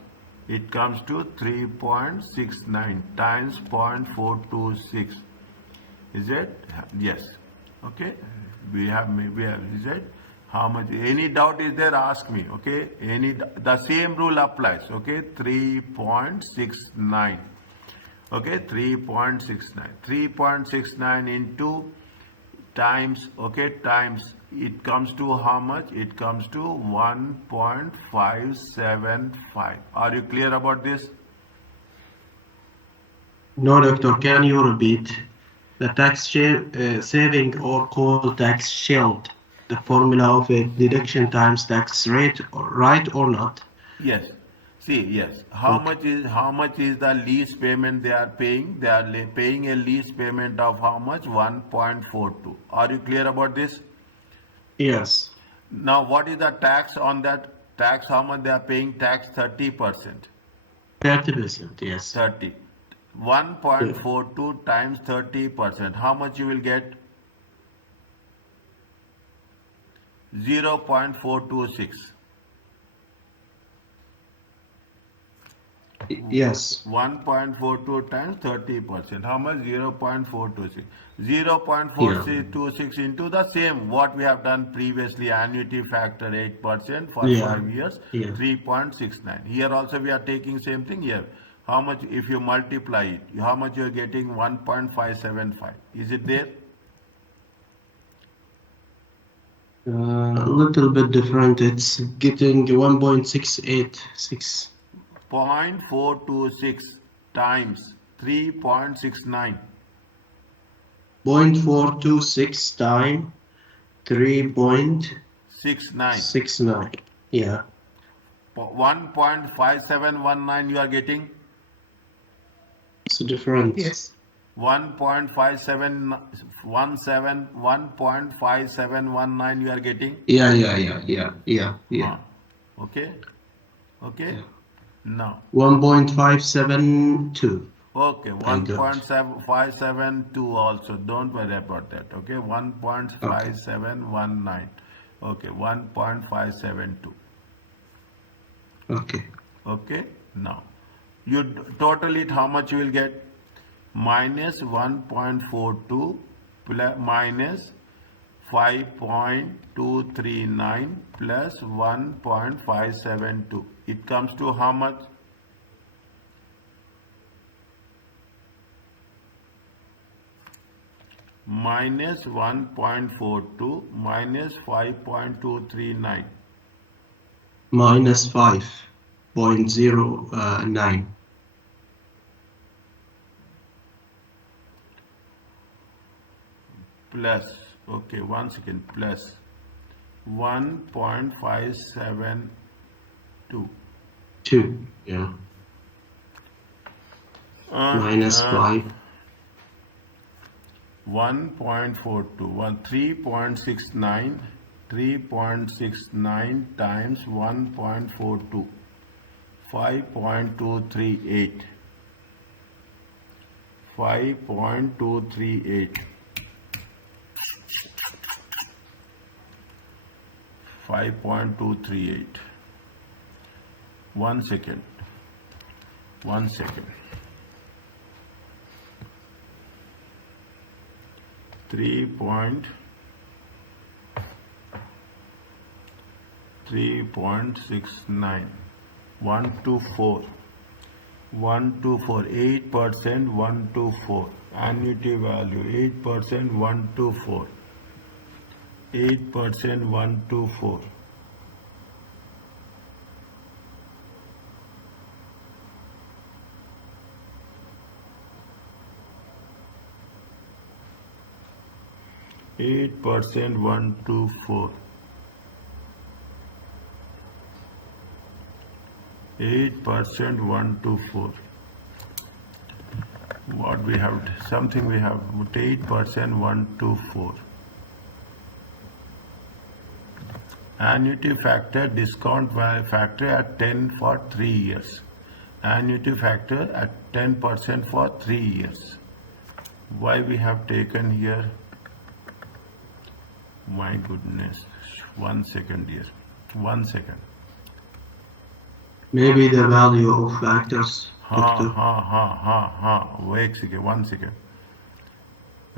It comes to 3.69 times 0.426. Is it? Yes. Okay. We have, is it? How much? Any doubt is there? Ask me. Okay. The same rule applies. Okay. 3.69. Okay. 3.69. 3.69 into times. Okay. Times. It comes to how much? It comes to 1.575. Are you clear about this? No, doctor, can you repeat? The tax saving or called tax shield, the formula of a deduction times tax rate, right or not? Yes. See, yes. How much is the lease payment they are paying? They are paying a lease payment of how much? 1.42. Are you clear about this? Yes. Now, what is the tax on that tax? How much they are paying tax? 30%. 30%, yes. 30. 1.42 times 30%. How much you will get? 0.426. Yes. 1.42 times 30%. How much? 0.426. 0.426 into the same what we have done previously, annuity factor 8% for 5 years, 3.69. Here also we are taking same thing here. How much if you multiply it? How much you are getting? 1.575. Is it there? A little bit different. It's getting 1.686. 0.426 times 3.69. 0.426 times 69. 3.69. Yeah. 1.5719 you are getting? It's different. Yes. 1.5719 you are getting? Yeah. Okay. Yeah. Now 1.572. okay, I got. 1.572 also, don't worry about that. Okay, 1.5719. Okay, 1.572. Okay. Okay, now you total it, how much you will get? Minus 1.42 plus minus 5.239 plus 1.572. It comes to how much? Minus 1.42 minus 5.239. Minus 5.09. Plus okay, 1 second, plus 1.572. 2, yeah. Minus 5. 1.42, 3.69, 3.69 times 1.42, 5.238, 5.238, 5.238. 1 second, 1 second. 3.69, 124, 8%, 124, annuity value 8%, 124, 8%, 124. Eight percent 124, 8% 124. What we have? Something we have 8% 124. Annuity factor, discount factor at 10 for 3 years. Annuity factor at 10% for 3 years. Why we have taken here? My goodness, 1 second here, 1 second. Maybe the value of factors, doctor. Wait a second, 1 second.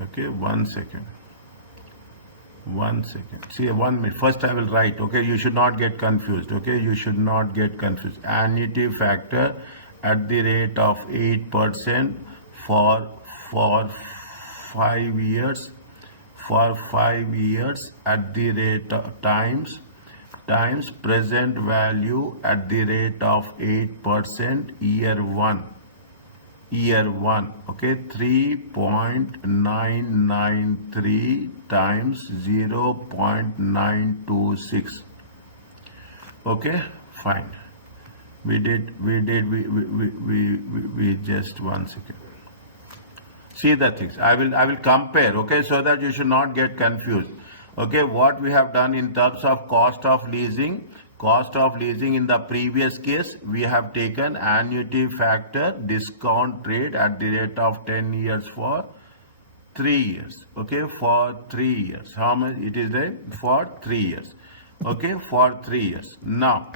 Okay, 1 second. 1 second. See, 1 minute. First I will write, okay? You should not get confused, okay? You should not get confused. Annuity factor at the rate of 8% for 5 years. For 5 years at the rate of times present value at the rate of 8% year 1, okay, 3.993 times 0.926. Okay, fine. We just 1 second. See the things. I will compare, okay, so that you should not get confused. Okay, what we have done in terms of cost of leasing in the previous case, we have taken annuity factor discount rate at the rate of 10 years for 3 years. Okay, for 3 years. How much it is there? For 3 years. Okay, for 3 years. Now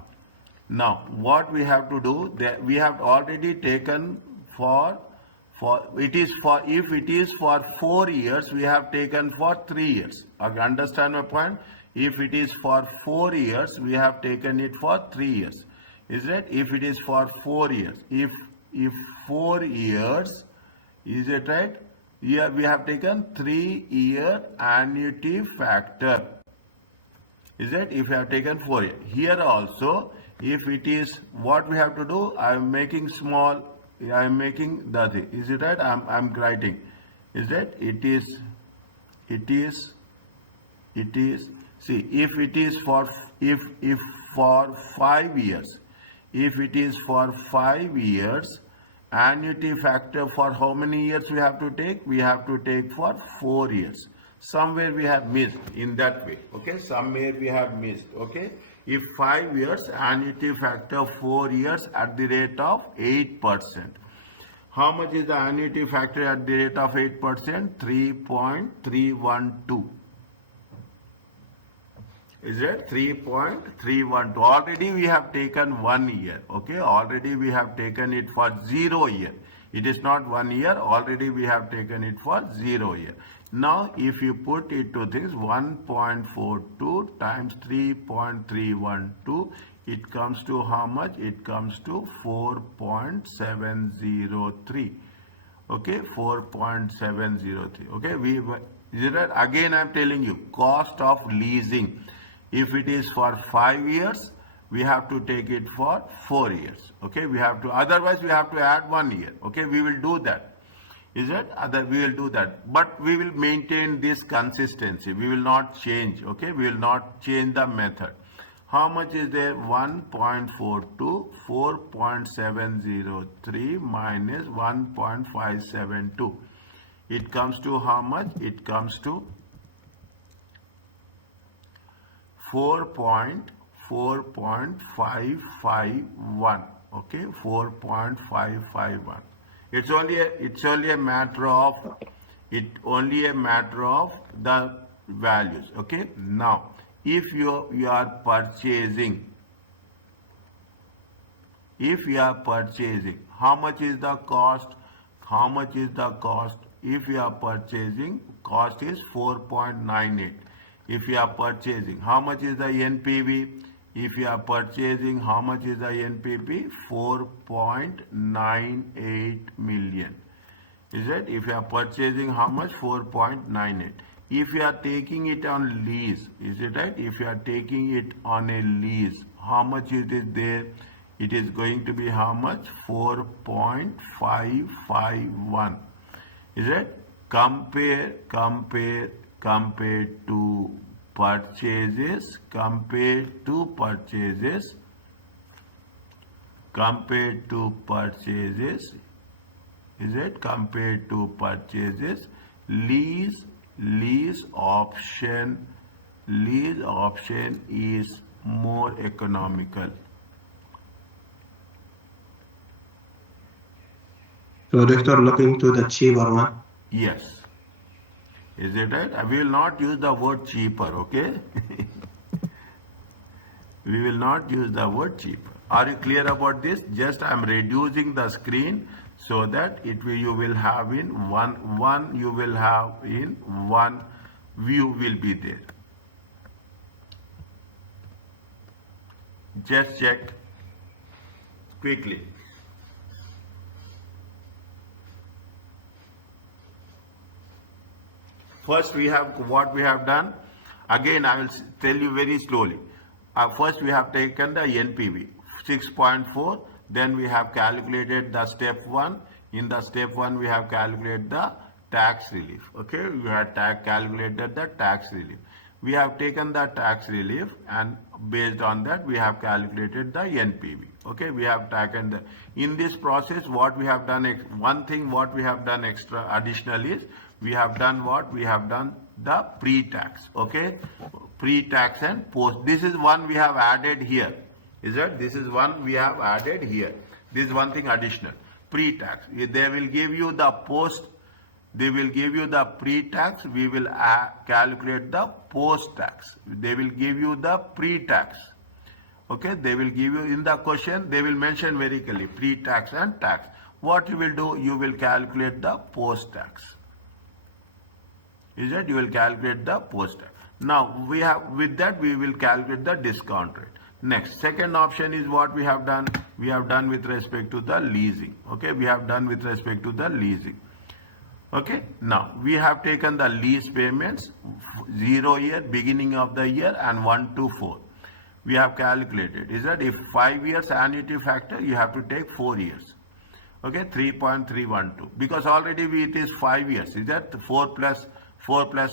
what we have to do, that we have already taken if it is for 4 years, we have taken for 3 years. Okay, understand my point? If it is for 4 years, we have taken it for 3 years. Is it? If it is for 4 years, if 4 years, is it right? Here we have taken 3-year annuity factor. Is it? If we have taken 4 years. Here also, if it is, what we have to do, I am making small. I am making the thing. Is it right? I'm writing. Is that? It is. See, if it is for for 5 years, if it is for 5 years, annuity factor for how many years we have to take? We have to take for 4 years. Somewhere we have missed in that way. Okay, somewhere we have missed. Okay. If 5 years, annuity factor 4 years at the rate of 8%. How much is the annuity factor at the rate of 8%? 3.312. Is it 3.312? Already we have taken 1 year. Okay, already we have taken it for 0 year. It is not 1 year. Already we have taken it for 0 year. Now, if you put it to this 1.42 times 3.312, it comes to how much? It comes to 4.703. Okay, 4.703. Okay, again I am telling you, cost of leasing. If it is for 5 years, we have to take it for 4 years. Okay, we have to, otherwise we have to add 1 year. Okay, we will do that. Is it? That we will do that, but we will maintain this consistency. We will not change. Okay, we will not change the method. How much is there? 1.42, 4.703 minus 1.572. It comes to how much? It comes to 4.551. Okay, 4.551. It's only a matter of the values. Okay, now if you are purchasing, how much is the cost? How much is the cost? If you are purchasing, cost is 4.98. If you are purchasing, how much is the NPV? If you are purchasing, how much is the NPV? 4.98 million. Is it? If you are purchasing, how much? 4.98. If you are taking it on lease, is it right? If you are taking it on a lease, how much it is there? It is going to be how much? 4.551. Is it? Compare to purchases, is it? Compared to purchases, lease option is more economical. So, doctor, looking to the cheaper one. Yes. Is it right? I will not use the word cheaper, okay? We will not use the word cheaper. Are you clear about this? Just I am reducing the screen so that you will have in one view will be there. Just check quickly. First, what we have done. Again, I will tell you very slowly. First, we have taken the NPV 6.4. Then we have calculated the step 1. In the step 1, we have calculated the tax relief. Okay, we have calculated the tax relief. We have taken the tax relief, and based on that, we have calculated the NPV. Okay, we have taken the. In this process, what we have done, one thing what we have done extra additional is, we have done what? We have done the pre-tax. Okay, pre-tax and post. This is one we have added here. Is that? This is one we have added here. This is one thing additional. Pre-tax. They will give you the post. They will give you the pre-tax. We will calculate the post-tax. They will give you the pre-tax. Okay, they will give you in the question. They will mention very clearly pre-tax and tax. What you will do? You will calculate the post-tax. Is that? You will calculate the post-tax. Now with that we will calculate the discount rate. Next, second option is what we have done. We have done with respect to the leasing. Okay, we have done with respect to the leasing. Okay, now we have taken the lease payments 0 year, beginning of the year, and 1 to 4. We have calculated. Is that if 5 years annuity factor, you have to take 4 years. Okay, 3.312, because already it is 5 years. Is that 4 plus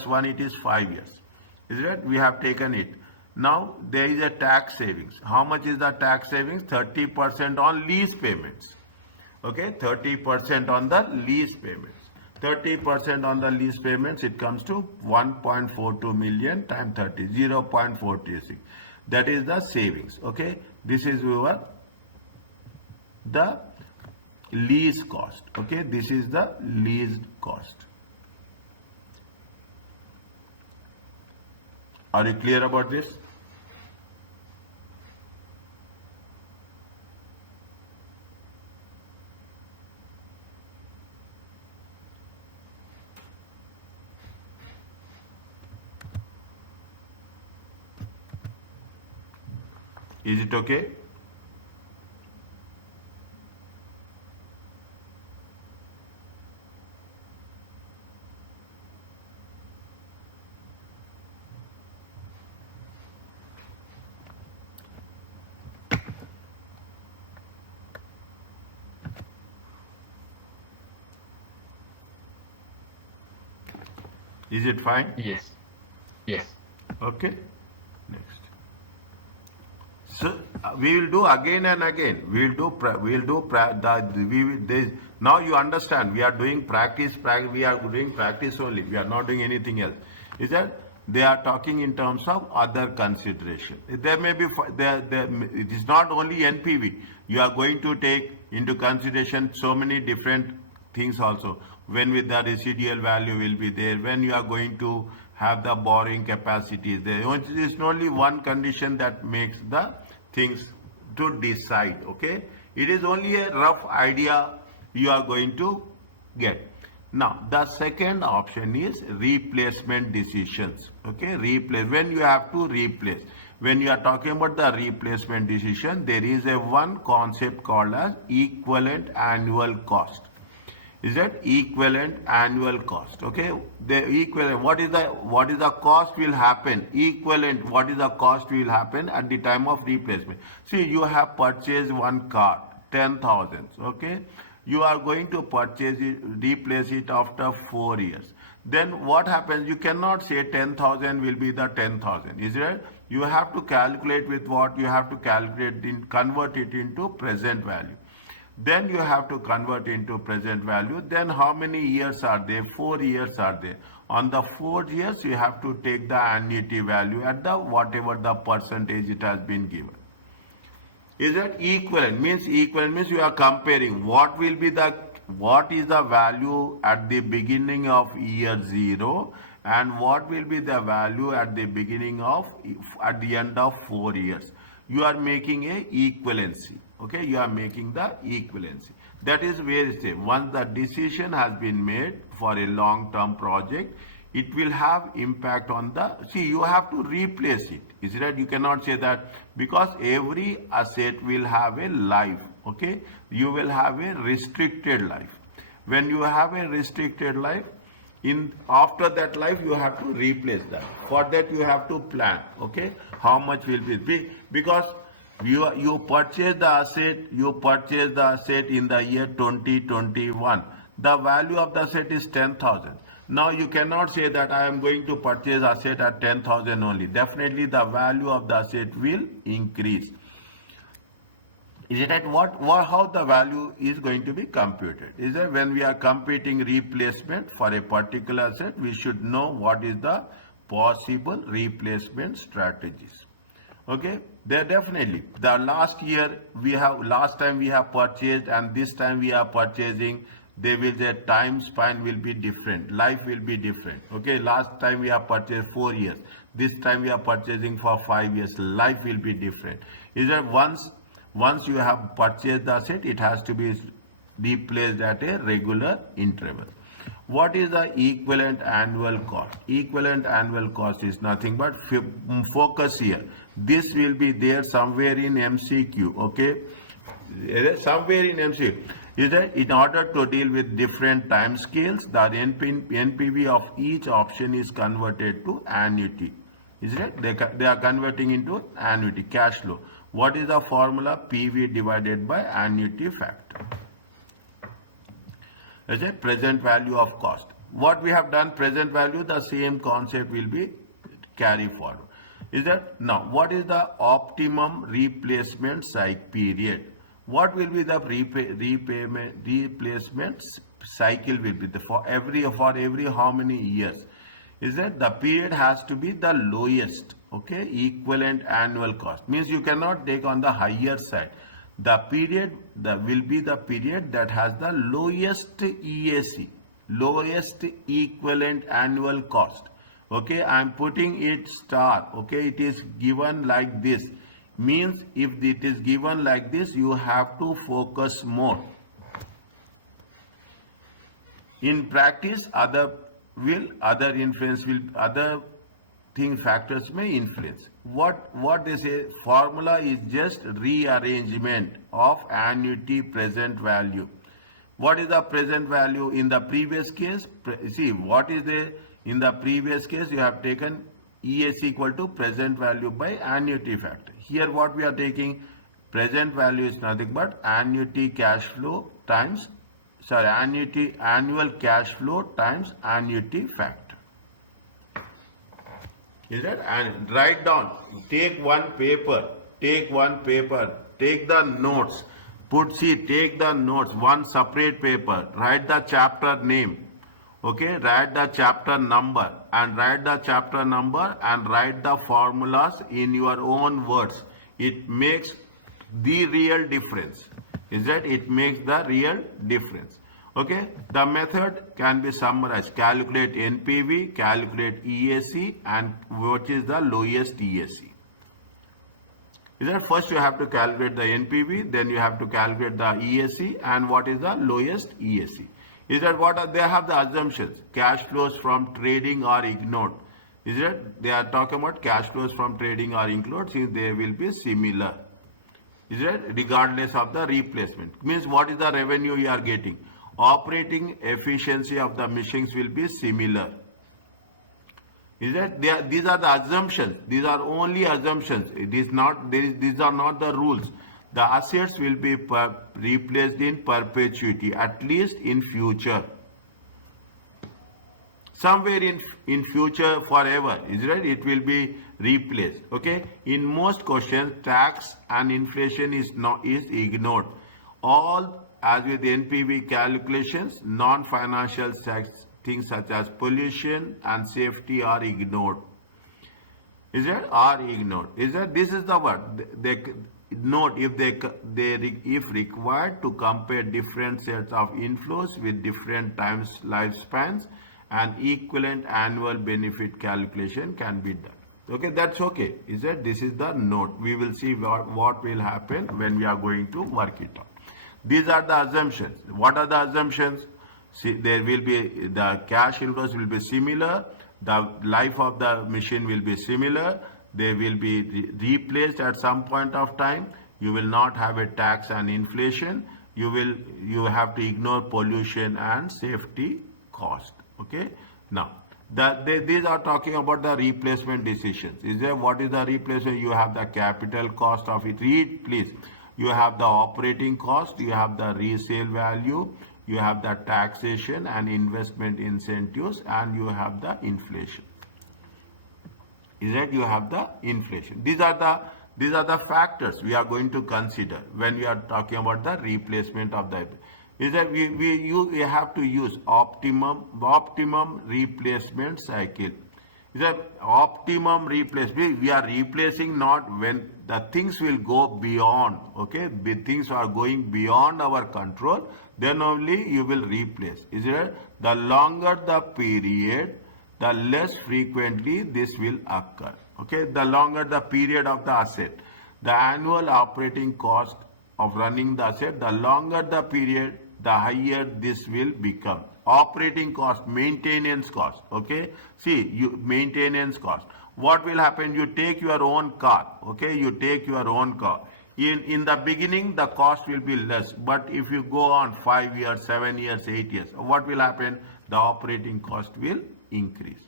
1? It is 5 years. Is that? We have taken it. Now there is a tax savings. How much is the tax savings? 30% on lease payments. Okay, 30% on the lease payments. 30% on the lease payments, it comes to 1.42 million times 30, 0.436. That is the savings. Okay, this is the lease cost. Okay, this is the leased cost. Are you clear about this? Is it okay? Is it fine? Yes. Yes. Okay. Next. So we will do again and again. We will do. Now you understand. We are doing practice. We are doing practice only. We are not doing anything else. Is that they are talking in terms of other consideration. There may be. It is not only NPV. You are going to take into consideration so many different things also. When with the residual value will be there. When you are going to have the borrowing capacity is there. It is only one condition that makes the things to decide. Okay, it is only a rough idea you are going to get. Now the second option is replacement decisions. Okay, when you have to replace. When you are talking about the replacement decision, there is a one concept called as equivalent annual cost. Is that equivalent annual cost? Okay, the equivalent, what is the cost will happen, equivalent, what is the cost will happen at the time of replacement. See, you have purchased one car 10,000, okay, you are going to purchase it, replace it after 4 years. Then what happens? You cannot say 10,000 will be the 10,000, is it? You have to calculate with what you have to calculate in, convert it into present value. Then you have to convert into present value. Then how many years are there? 4 years are there. On the 4 years, you have to take the annuity value at the whatever the percentage it has been given. Is that equivalent? Equivalent means you are comparing what is the value at the beginning of year 0 and what will be the value at the beginning of at the end of 4 years. You are making a equivalency. Okay, you are making the equivalency. That is where it says once the decision has been made for a long-term project, it will have impact on the, see, you have to replace it. Is it right? You cannot say that because every asset will have a life. Okay, you will have a restricted life. When you have a restricted life, in after that life you have to replace that. For that you have to plan. Okay, how much will be because you purchase the asset in the year 2021. The value of the asset is 10,000. Now you cannot say that I am going to purchase asset at 10,000 only. Definitely the value of the asset will increase. Is it at how the value is going to be computed? Is that when we are computing replacement for a particular asset, we should know what is the possible replacement strategies. Okay, there definitely the last time we have purchased and this time we are purchasing, there will the time span will be different, life will be different. Okay, last time we have purchased 4 years, this time we are purchasing for 5 years, life will be different. Is that once you have purchased the asset, it has to be replaced at a regular interval. What is the equivalent annual cost? Equivalent annual cost is nothing but focus here. This will be there somewhere in MCQ. Okay, somewhere in MCQ. Is that in order to deal with different time scales, the NPV of each option is converted to annuity. Is it? They are converting into annuity, cash flow. What is the formula? PV divided by annuity factor. Is it? Present value of cost. What we have done, present value, the same concept will be carried forward. Is that? Now, what is the optimum replacement cycle period? What will be the replacement cycle will be for every how many years? Is that the period has to be the lowest. Okay, equivalent annual cost means you cannot take on the higher side. The period will be the period that has the lowest EAC, lowest equivalent annual cost. Okay, I am putting it star. Okay, it is given like this. Means if it is given like this, you have to focus more. In practice, other factors may influence. What they say, formula is just rearrangement of annuity present value. What is the present value in the previous case? See, what is the in the previous case you have taken EAC equal to present value by annuity factor. Here what we are taking, present value is nothing but annuity cash flow times annual cash flow times annuity factor. Is that? And write down, take one paper, take the notes, take the notes, one separate paper, write the chapter name, okay, write the chapter number and write the formulas in your own words. It makes the real difference. Is that? It makes the real difference. Okay, the method can be summarized. Calculate NPV, calculate EAC, and what is the lowest EAC. Is that? First you have to calculate the NPV, then you have to calculate the EAC, and what is the lowest EAC. Is that what they have the assumptions? Cash flows from trading are ignored. Is it? They are talking about cash flows from trading are ignored since they will be similar. Is it? Regardless of the replacement. Means what is the revenue you are getting? Operating efficiency of the machines will be similar. Is that? These are the assumptions. These are only assumptions. These are not the rules. The assets will be replaced in perpetuity, at least in future. Somewhere in future, forever, is right? It will be replaced. Okay. In most questions, tax and inflation is ignored. All, as with NPV calculations, non-financial things such as pollution and safety are ignored. Is it? Are ignored. Is that? This is the word. They note if required to compare different sets of inflows with different times lifespans, and equivalent annual benefit calculation can be done. Okay, that's okay. Is that? This is the note. We will see what will happen when we are going to work it out. These are the assumptions. What are the assumptions? See, there will be the cash inflows will be similar. The life of the machine will be similar. They will be replaced at some point of time. You will not have a tax and inflation. You have to ignore pollution and safety cost. Okay. Now, these are talking about the replacement decisions. Is there? What is the replacement? You have the capital cost of it. Read, please. You have the operating cost. You have the resale value. You have the taxation and investment incentives, and you have the inflation. Is that? You have the inflation. These are the factors we are going to consider when we are talking about the replacement of the. Is that we have to use optimum replacement cycle. Is that optimum replacement? We are replacing not when the things will go beyond. Okay, things are going beyond our control. Then only you will replace. Is it? The longer the period, the less frequently this will occur. Okay, the longer the period of the asset, the annual operating cost of running the asset, the longer the period, the higher this will become. Operating cost, maintenance cost. Okay, see, maintenance cost. What will happen? You take your own car. Okay, you take your own car. In the beginning, the cost will be less. But if you go on 5 years, 7 years, 8 years, what will happen? The operating cost will increase.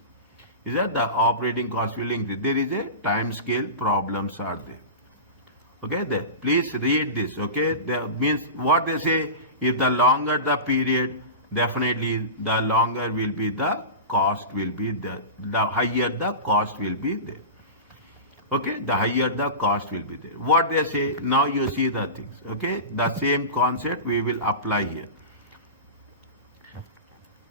Is that? The operating cost will increase. There is a time scale problems are there. Okay, there. Please read this. Okay, that means what they say. If the longer the period, definitely the longer will be the cost will be the higher the cost will be there. Okay, the higher the cost will be there. What they say, now you see the things. Okay, the same concept we will apply here.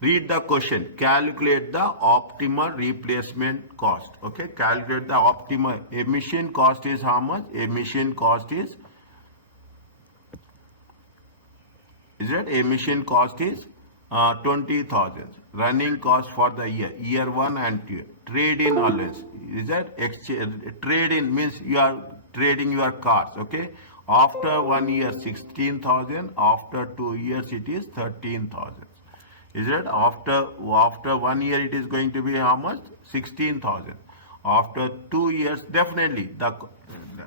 Read the question. Calculate the optimal replacement cost. Okay, calculate the optimal. Emission cost is how much? Emission cost is it? Emission cost is 20,000. Running cost for the year 1 and 2. Trade in allowance. Is that? Trade in means you are trading your cars. Okay. After 1 year 16,000. After 2 years it is 13,000. Is it? After 1 year it is going to be how much? 16,000. After 2 years, definitely the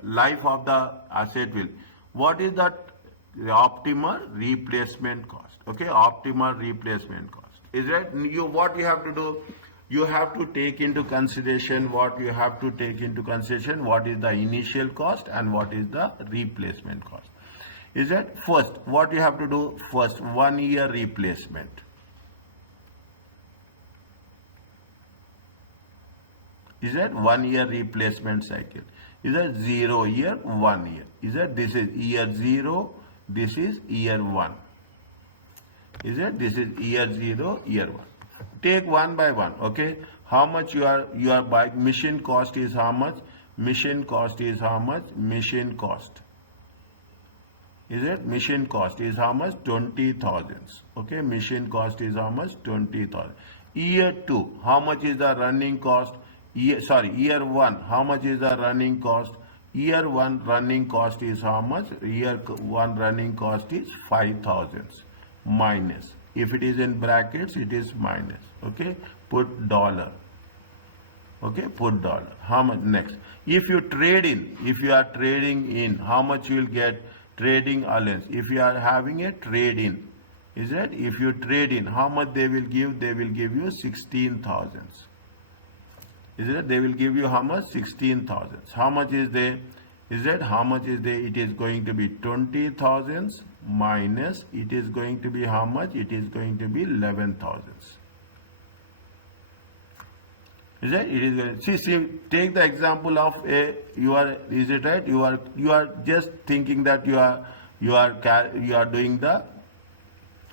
life of the asset will. What is that? The optimal replacement cost. Okay, optimal replacement cost. Is that? What you have to do? You have to take into consideration what you have to take into consideration. What is the initial cost and what is the replacement cost? Is that? First, what you have to do? First, 1 year replacement. Is that 1 year replacement cycle? Is that 0 year, 1 year? Is that this is year 0, this is year 1? Is it? This is year 0, year 1. Take one by one, okay? How much you are buying? Machine cost is how much? Machine cost is how much? Machine cost. Is it? Machine cost is how much? 20,000. Okay, machine cost is how much? 20,000. Year 2, how much is the running cost? Year 1, how much is the running cost? Year 1 running cost is how much? Year 1 running cost is 5,000 minus. If it is in brackets, it is minus. Okay, put dollar. Okay, put dollar. How much next? If you trade in, if you are trading in, how much you will get? Trading allowance. If you are having a trade in, is it? If you trade in, how much they will give? They will give you 16,000. Is it? They will give you how much? 16,000. How much is there? Is that how much is there? It is going to be 20,000 minus. It is going to be how much? It is going to be 11,000. Is it? It is going. See. Take the example of a. You are. Is it right? You are just thinking that you are doing the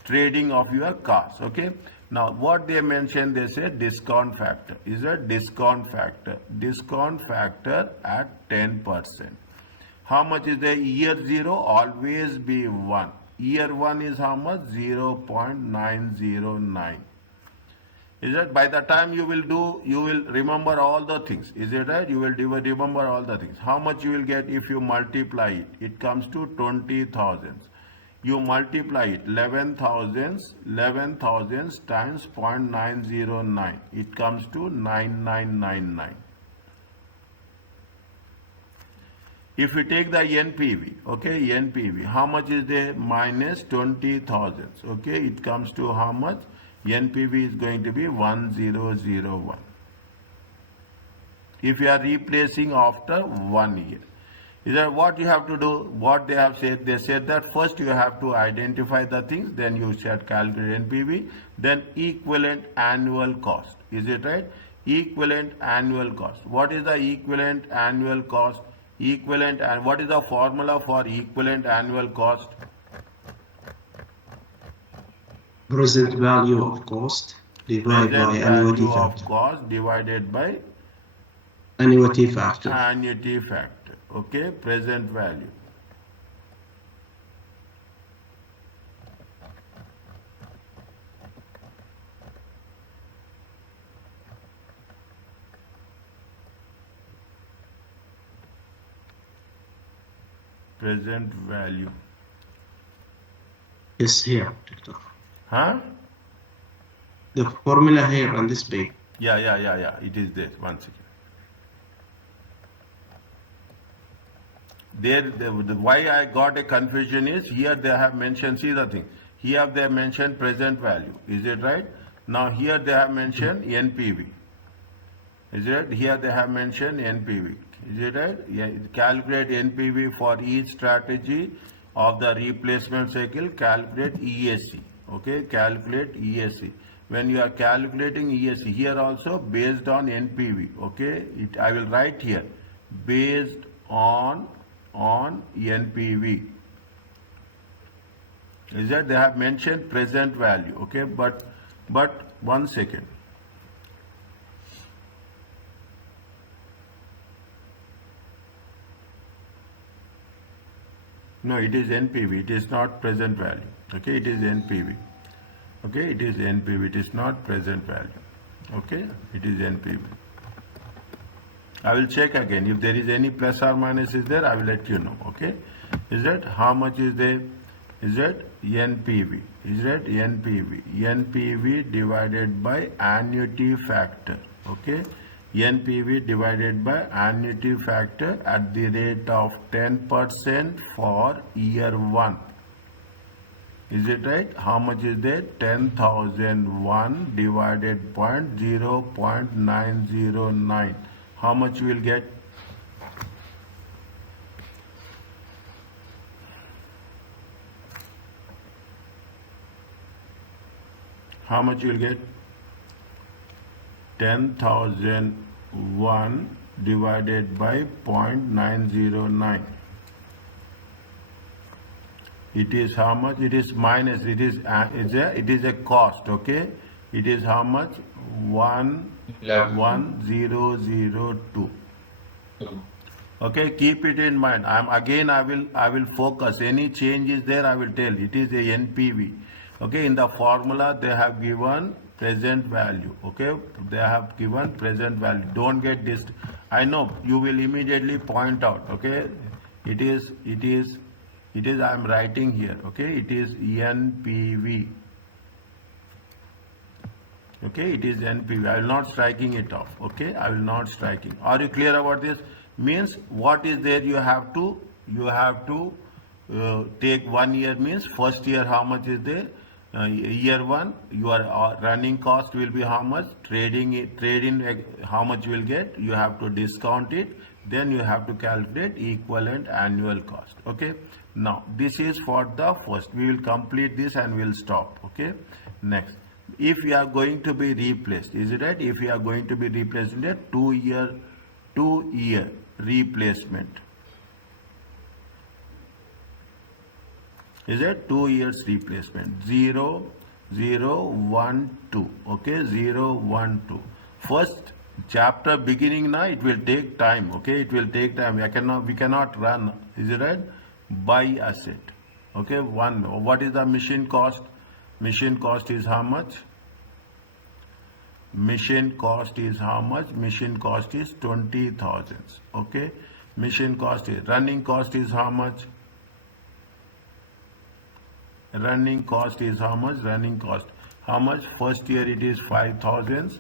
trading of your cars. Okay. Now what they mention, they say discount factor. Is a discount factor. Discount factor at 10%. How much is the year 0? Always be 1. Year 1 is how much? 0.909. Is that by the time you will do, you will remember all the things. Is it right? You will remember all the things. How much you will get if you multiply it? It comes to 20,000. You multiply it 11,000 times 0.909. It comes to 9999. If you take the NPV, okay, NPV, how much is there? Minus 20,000. Okay, it comes to how much? NPV is going to be 1001. If you are replacing after 1 year. Is that what you have to do? What they have said? They said that first you have to identify the things, then you should calculate NPV, then equivalent annual cost. Is it right? Equivalent annual cost. What is the equivalent annual cost? Equivalent, and what is the formula for equivalent annual cost? Present value of cost divided by Present annuity value of factor. cost divided by Annuity factor. annuity factor. Okay, present value. Present value. Is here, Doctor. Huh? The formula here on this page. Yeah. It is there. One second. Why I got a confusion is here they have mentioned, see the thing. Here they have mentioned present value. Is it right? Now here they have mentioned NPV. Is it right? Here they have mentioned NPV. Is it right? Yeah, calculate NPV for each strategy of the replacement cycle. Calculate ESC. Okay, calculate ESC. When you are calculating ESC, here also based on NPV. Okay, I will write here based on NPV. Is that they have mentioned present value. Okay, but 1 second. No, it is NPV. It is not present value. Okay, it is NPV. Okay, it is NPV. It is not present value. Okay, it is NPV. I will check again. If there is any plus or minus is there, I will let you know. Okay, is that how much is there? Is that NPV? Is that NPV? NPV divided by annuity factor. Okay, NPV divided by annuity factor at the rate of 10% for year 1. Is it right? How much is there? 10,001 divided by 0.909. How much you will get? How much you will get? 10,001 1 divided by 0.909. It is how much? It is minus. It is a cost. Okay. It is how much? 11002. Okay, keep it in mind. I will focus. Any change is there, I will tell. It is a NPV. Okay, in the formula they have given present value. Okay, they have given present value. Don't get this. I know you will immediately point out. Okay, it is. I am writing here. Okay, it is NPV. Okay, it is NPV. I will not striking it off. Okay, I will not striking. Are you clear about this? Means what is there? You have to take 1 year. Means first year how much is there? Year 1 your running cost will be how much? Trading how much you will get? You have to discount it. Then you have to calculate equivalent annual cost. Okay. Now this is for the first. We will complete this and we will stop. Okay. Next. If we are going to be replaced, is it right? If we are going to be replaced in a 2 year replacement, is it 2 years replacement? 0, 0, 1, 2. Okay, 0, 1, 2. First chapter beginning now, it will take time. Okay, it will take time. We cannot run. Is it right? Buy asset. Okay, what is the machine cost? Machine cost is how much? Machine cost is how much? Machine cost is 20,000. Okay, machine cost is running cost is how much? Running cost is how much? Running cost how much? First year it is 5,000.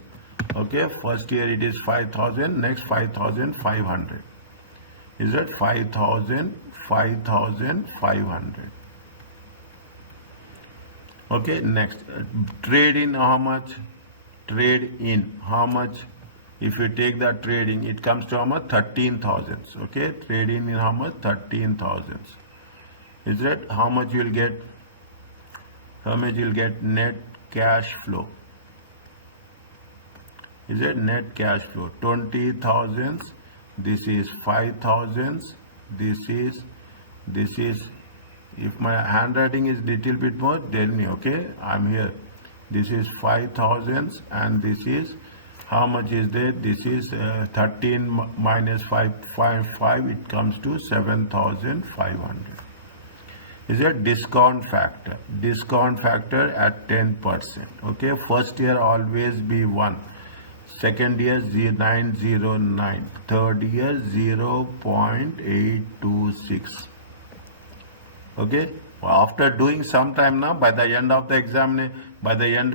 Okay, first year it is 5,000. Next 5,500. Is that 5,500? Okay, next trade in how much? Trade in how much? If you take that trading, it comes to how much? 13,000. Okay, trade in how much? 13,000. Is that how much you will get? How much you will get? Net cash flow. Is it net cash flow? 20,000. This is 5,000. This is. If my handwriting is little bit more, tell me. Okay, I'm here. This is 5,000 and this is how much is there? This is 13 minus 5. It comes to 7,500. Is a discount factor. Discount factor at 10%. Okay, first year always be 1. Second year 909. Third year 0.826. Okay, after doing some time now, by the end of the exam,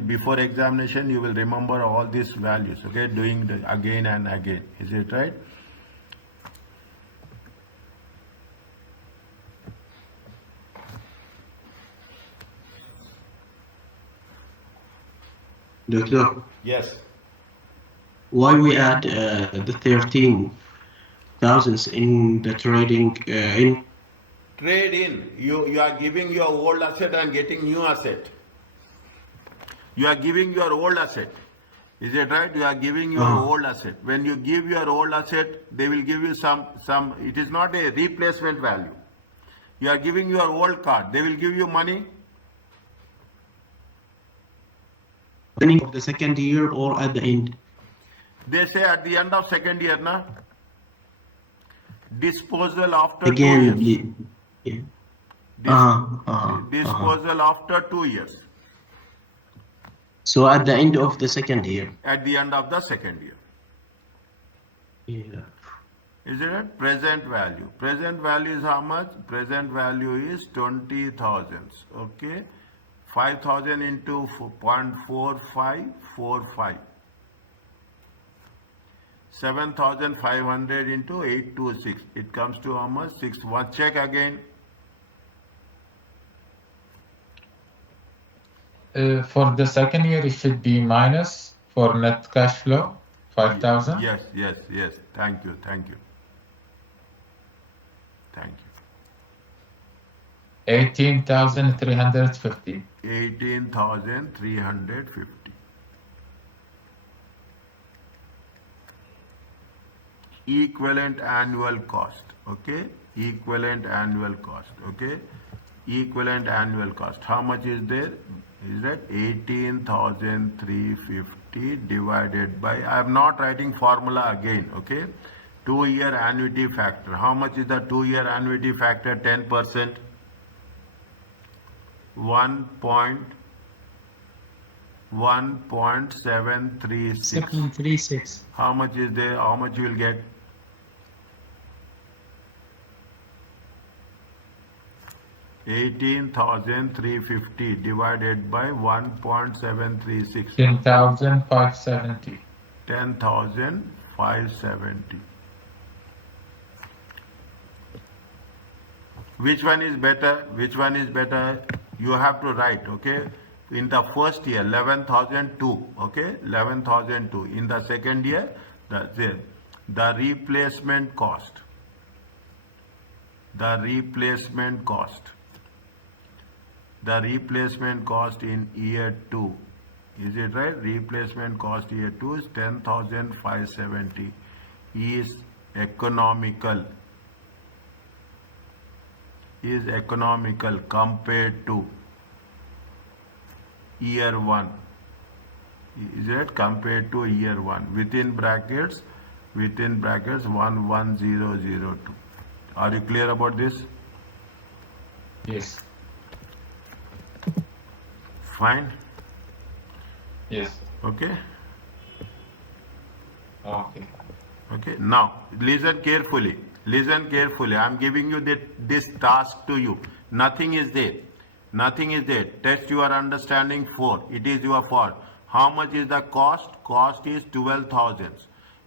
before examination, you will remember all these values. Okay, doing again and again. Is it right? Doctor, Yes. why we add the 13,000 in the trading in? Trade in. You are giving your old asset and getting new asset. You are giving your old asset. Is it right? You are giving your old asset. When you give your old asset, they will give you some. It is not a replacement value. You are giving your old card. They will give you money. Beginning of the second year or at the end? They say at the end of second year, na? Disposal after Again, 2 years. yeah. Disposal after 2 years. So at the end of the second year. At the end of the second year. Yeah. Is it right? Present value. Present value is how much? Present value is 20,000. Okay. 5,000 into 0.4545. 7,500 into 826. It comes to how much? 6. One check again. For the second year, it should be minus for net cash flow, 5,000. Yes. Thank you. 18,350. 18,350. equivalent annual cost, okay, equivalent annual cost, okay, equivalent annual cost. How much is there? Is that 18,350 divided by, I am not writing formula again, okay, 2-year annuity factor. How much is the 2-year annuity factor? 10%. 1.736. 736. How much is there? How much you will get? $18,350 divided by 1.736. 10,570. 10,570. Which one is better? Which one is better? You have to write, okay? In the first year, 11,002, okay? 11,002. In the second year, the replacement cost. The replacement cost. The replacement cost in year 2. Is it right? Replacement cost year 2 is 10,570. Is economical. Is economical compared to year 1. Is it compared to year 1? Within brackets 11002. Are you clear about this? Yes. Fine. Yes. Okay. Okay. Okay. Now listen carefully. Listen carefully. I am giving you this task to you. Nothing is there. Nothing is there. Test your understanding 4. It is your fault. How much is the cost? Cost is 12,000.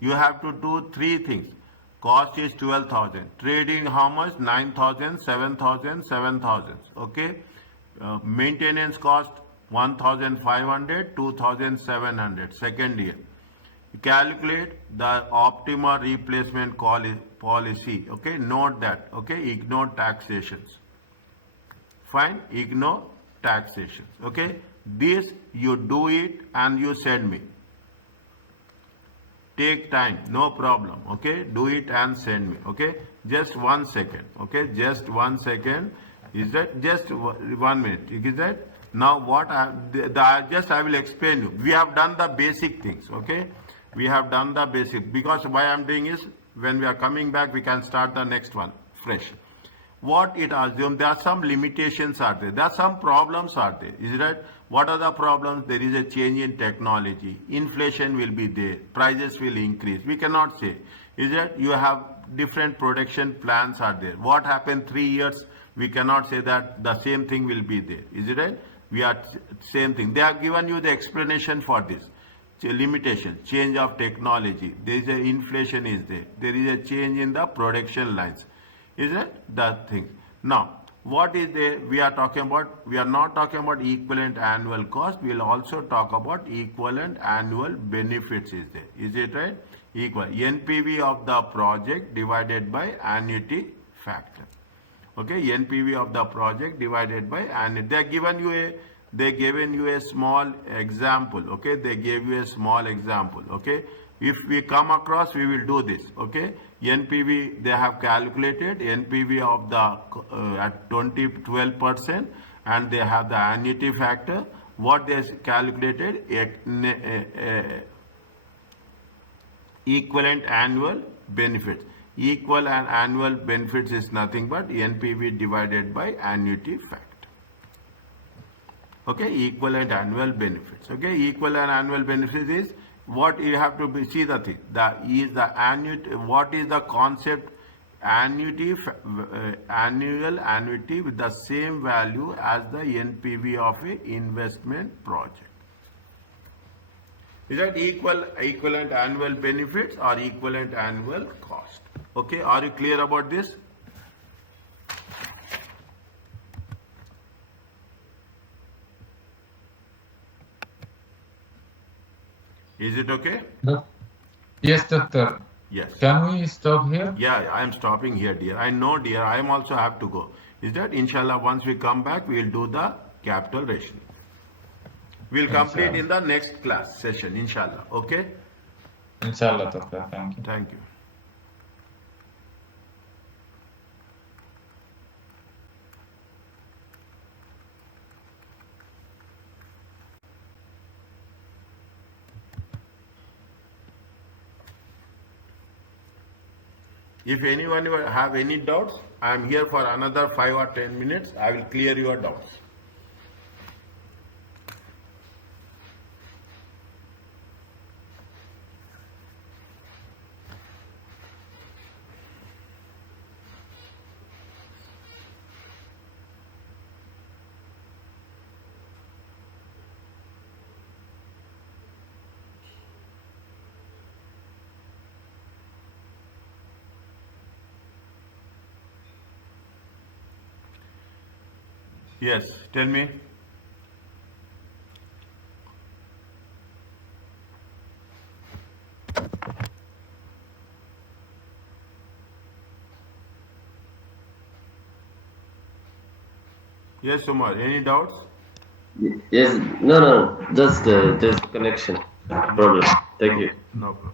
You have to do 3 things. Cost is 12,000. Trading how much? 9,000, 7,000, 7,000. Okay. Maintenance cost 1,500, 2,700. Second year. Calculate the optimal replacement policy. Okay. Note that. Okay. Ignore taxations. Fine. Ignore taxations. Okay. This you do it and you send me. Take time, no problem. Okay. Do it and send me. Okay. Just 1 second. Okay. Just 1 second. Is that just 1 minute? Is that? Now what I will explain you. We have done the basic things. Okay. We have done the basic, because why I am doing is when we are coming back we can start the next one fresh. What it assumes, there are some limitations are there. There are some problems are there. Is it right? What are the problems? There is a change in technology. Inflation will be there. Prices will increase. We cannot say. Is that you have different production plans are there. What happened 3 years? We cannot say that the same thing will be there. Is it right? We are same thing. They have given you the explanation for this. Limitation, change of technology. There is a inflation is there. There is a change in the production lines. Is it that thing? Now, what is there? We are talking about. We are not talking about equivalent annual cost. We will also talk about equivalent annual benefits. Is there? Is it right? Equal NPV of the project divided by annuity factor. Okay, NPV of the project divided by annuity. They given you a small example. Okay, they gave you a small example. Okay, if we come across, we will do this. Okay, NPV they have calculated NPV of the at 12%, and they have the annuity factor. What they calculated equivalent annual benefits. Equal and annual benefits is nothing but NPV divided by annuity factor. Okay, equivalent annual benefits. Okay, equivalent annual benefits is what you have to see the thing. What is the concept? Annual annuity with the same value as the NPV of a investment project. Is that equivalent annual benefits or equivalent annual cost? Okay, are you clear about this? Is it okay? Yes, doctor. Yes. Can we stop here? Yeah, I am stopping here, dear. I know, dear. I am also have to go. Is that inshallah? Once we come back, we will do the capital rationing. We'll complete in the next class session, inshallah. Okay? Inshallah, doctor. Thank you. Thank you. If anyone have any doubts, I am here for another 5 or 10 minutes. I will clear your doubts. Yes, tell me. Yes, Umar, any doubts? Yes, no, just there's connection problem. Thank you. No problem.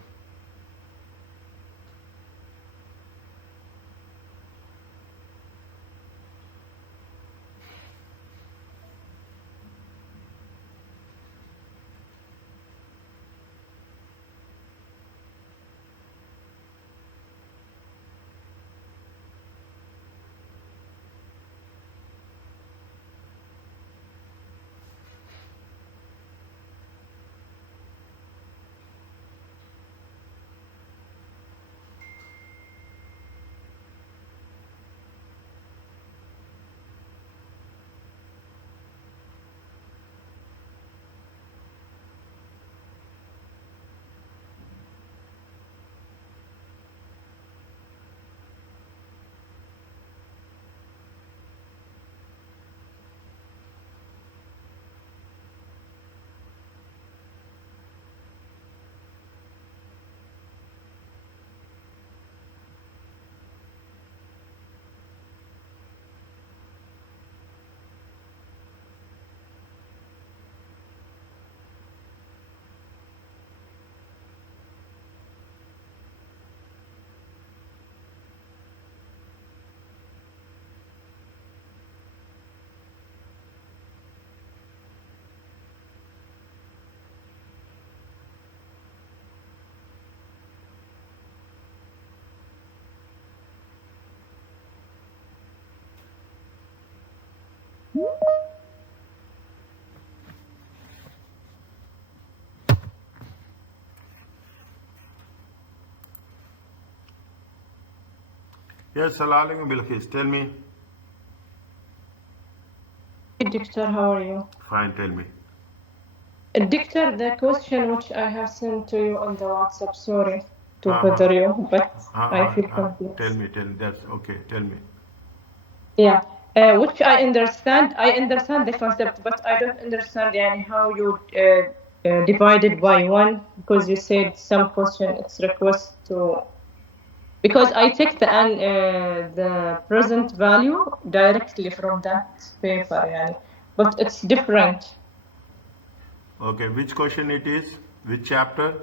Yes, Salam alaikum Bilqis, tell me. Doctor, how are you? Fine, tell me. Doctor, the question which I have sent to you on the WhatsApp, sorry to bother you, but I feel confused. Tell me, that's okay, tell me. Yeah, which I understand the concept, but I don't understand how you divided by one, because you said some question it's request to, because I take the present value directly from that paper, but it's different. Okay, which question it is? Which chapter?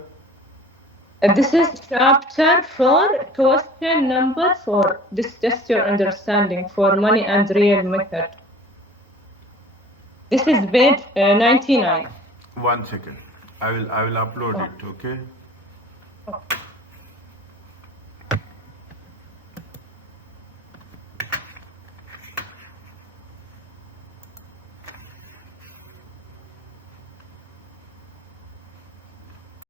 This is chapter 4, question number 4. This test your understanding for money and real method. This is page 99. 1 second. I will upload it, okay?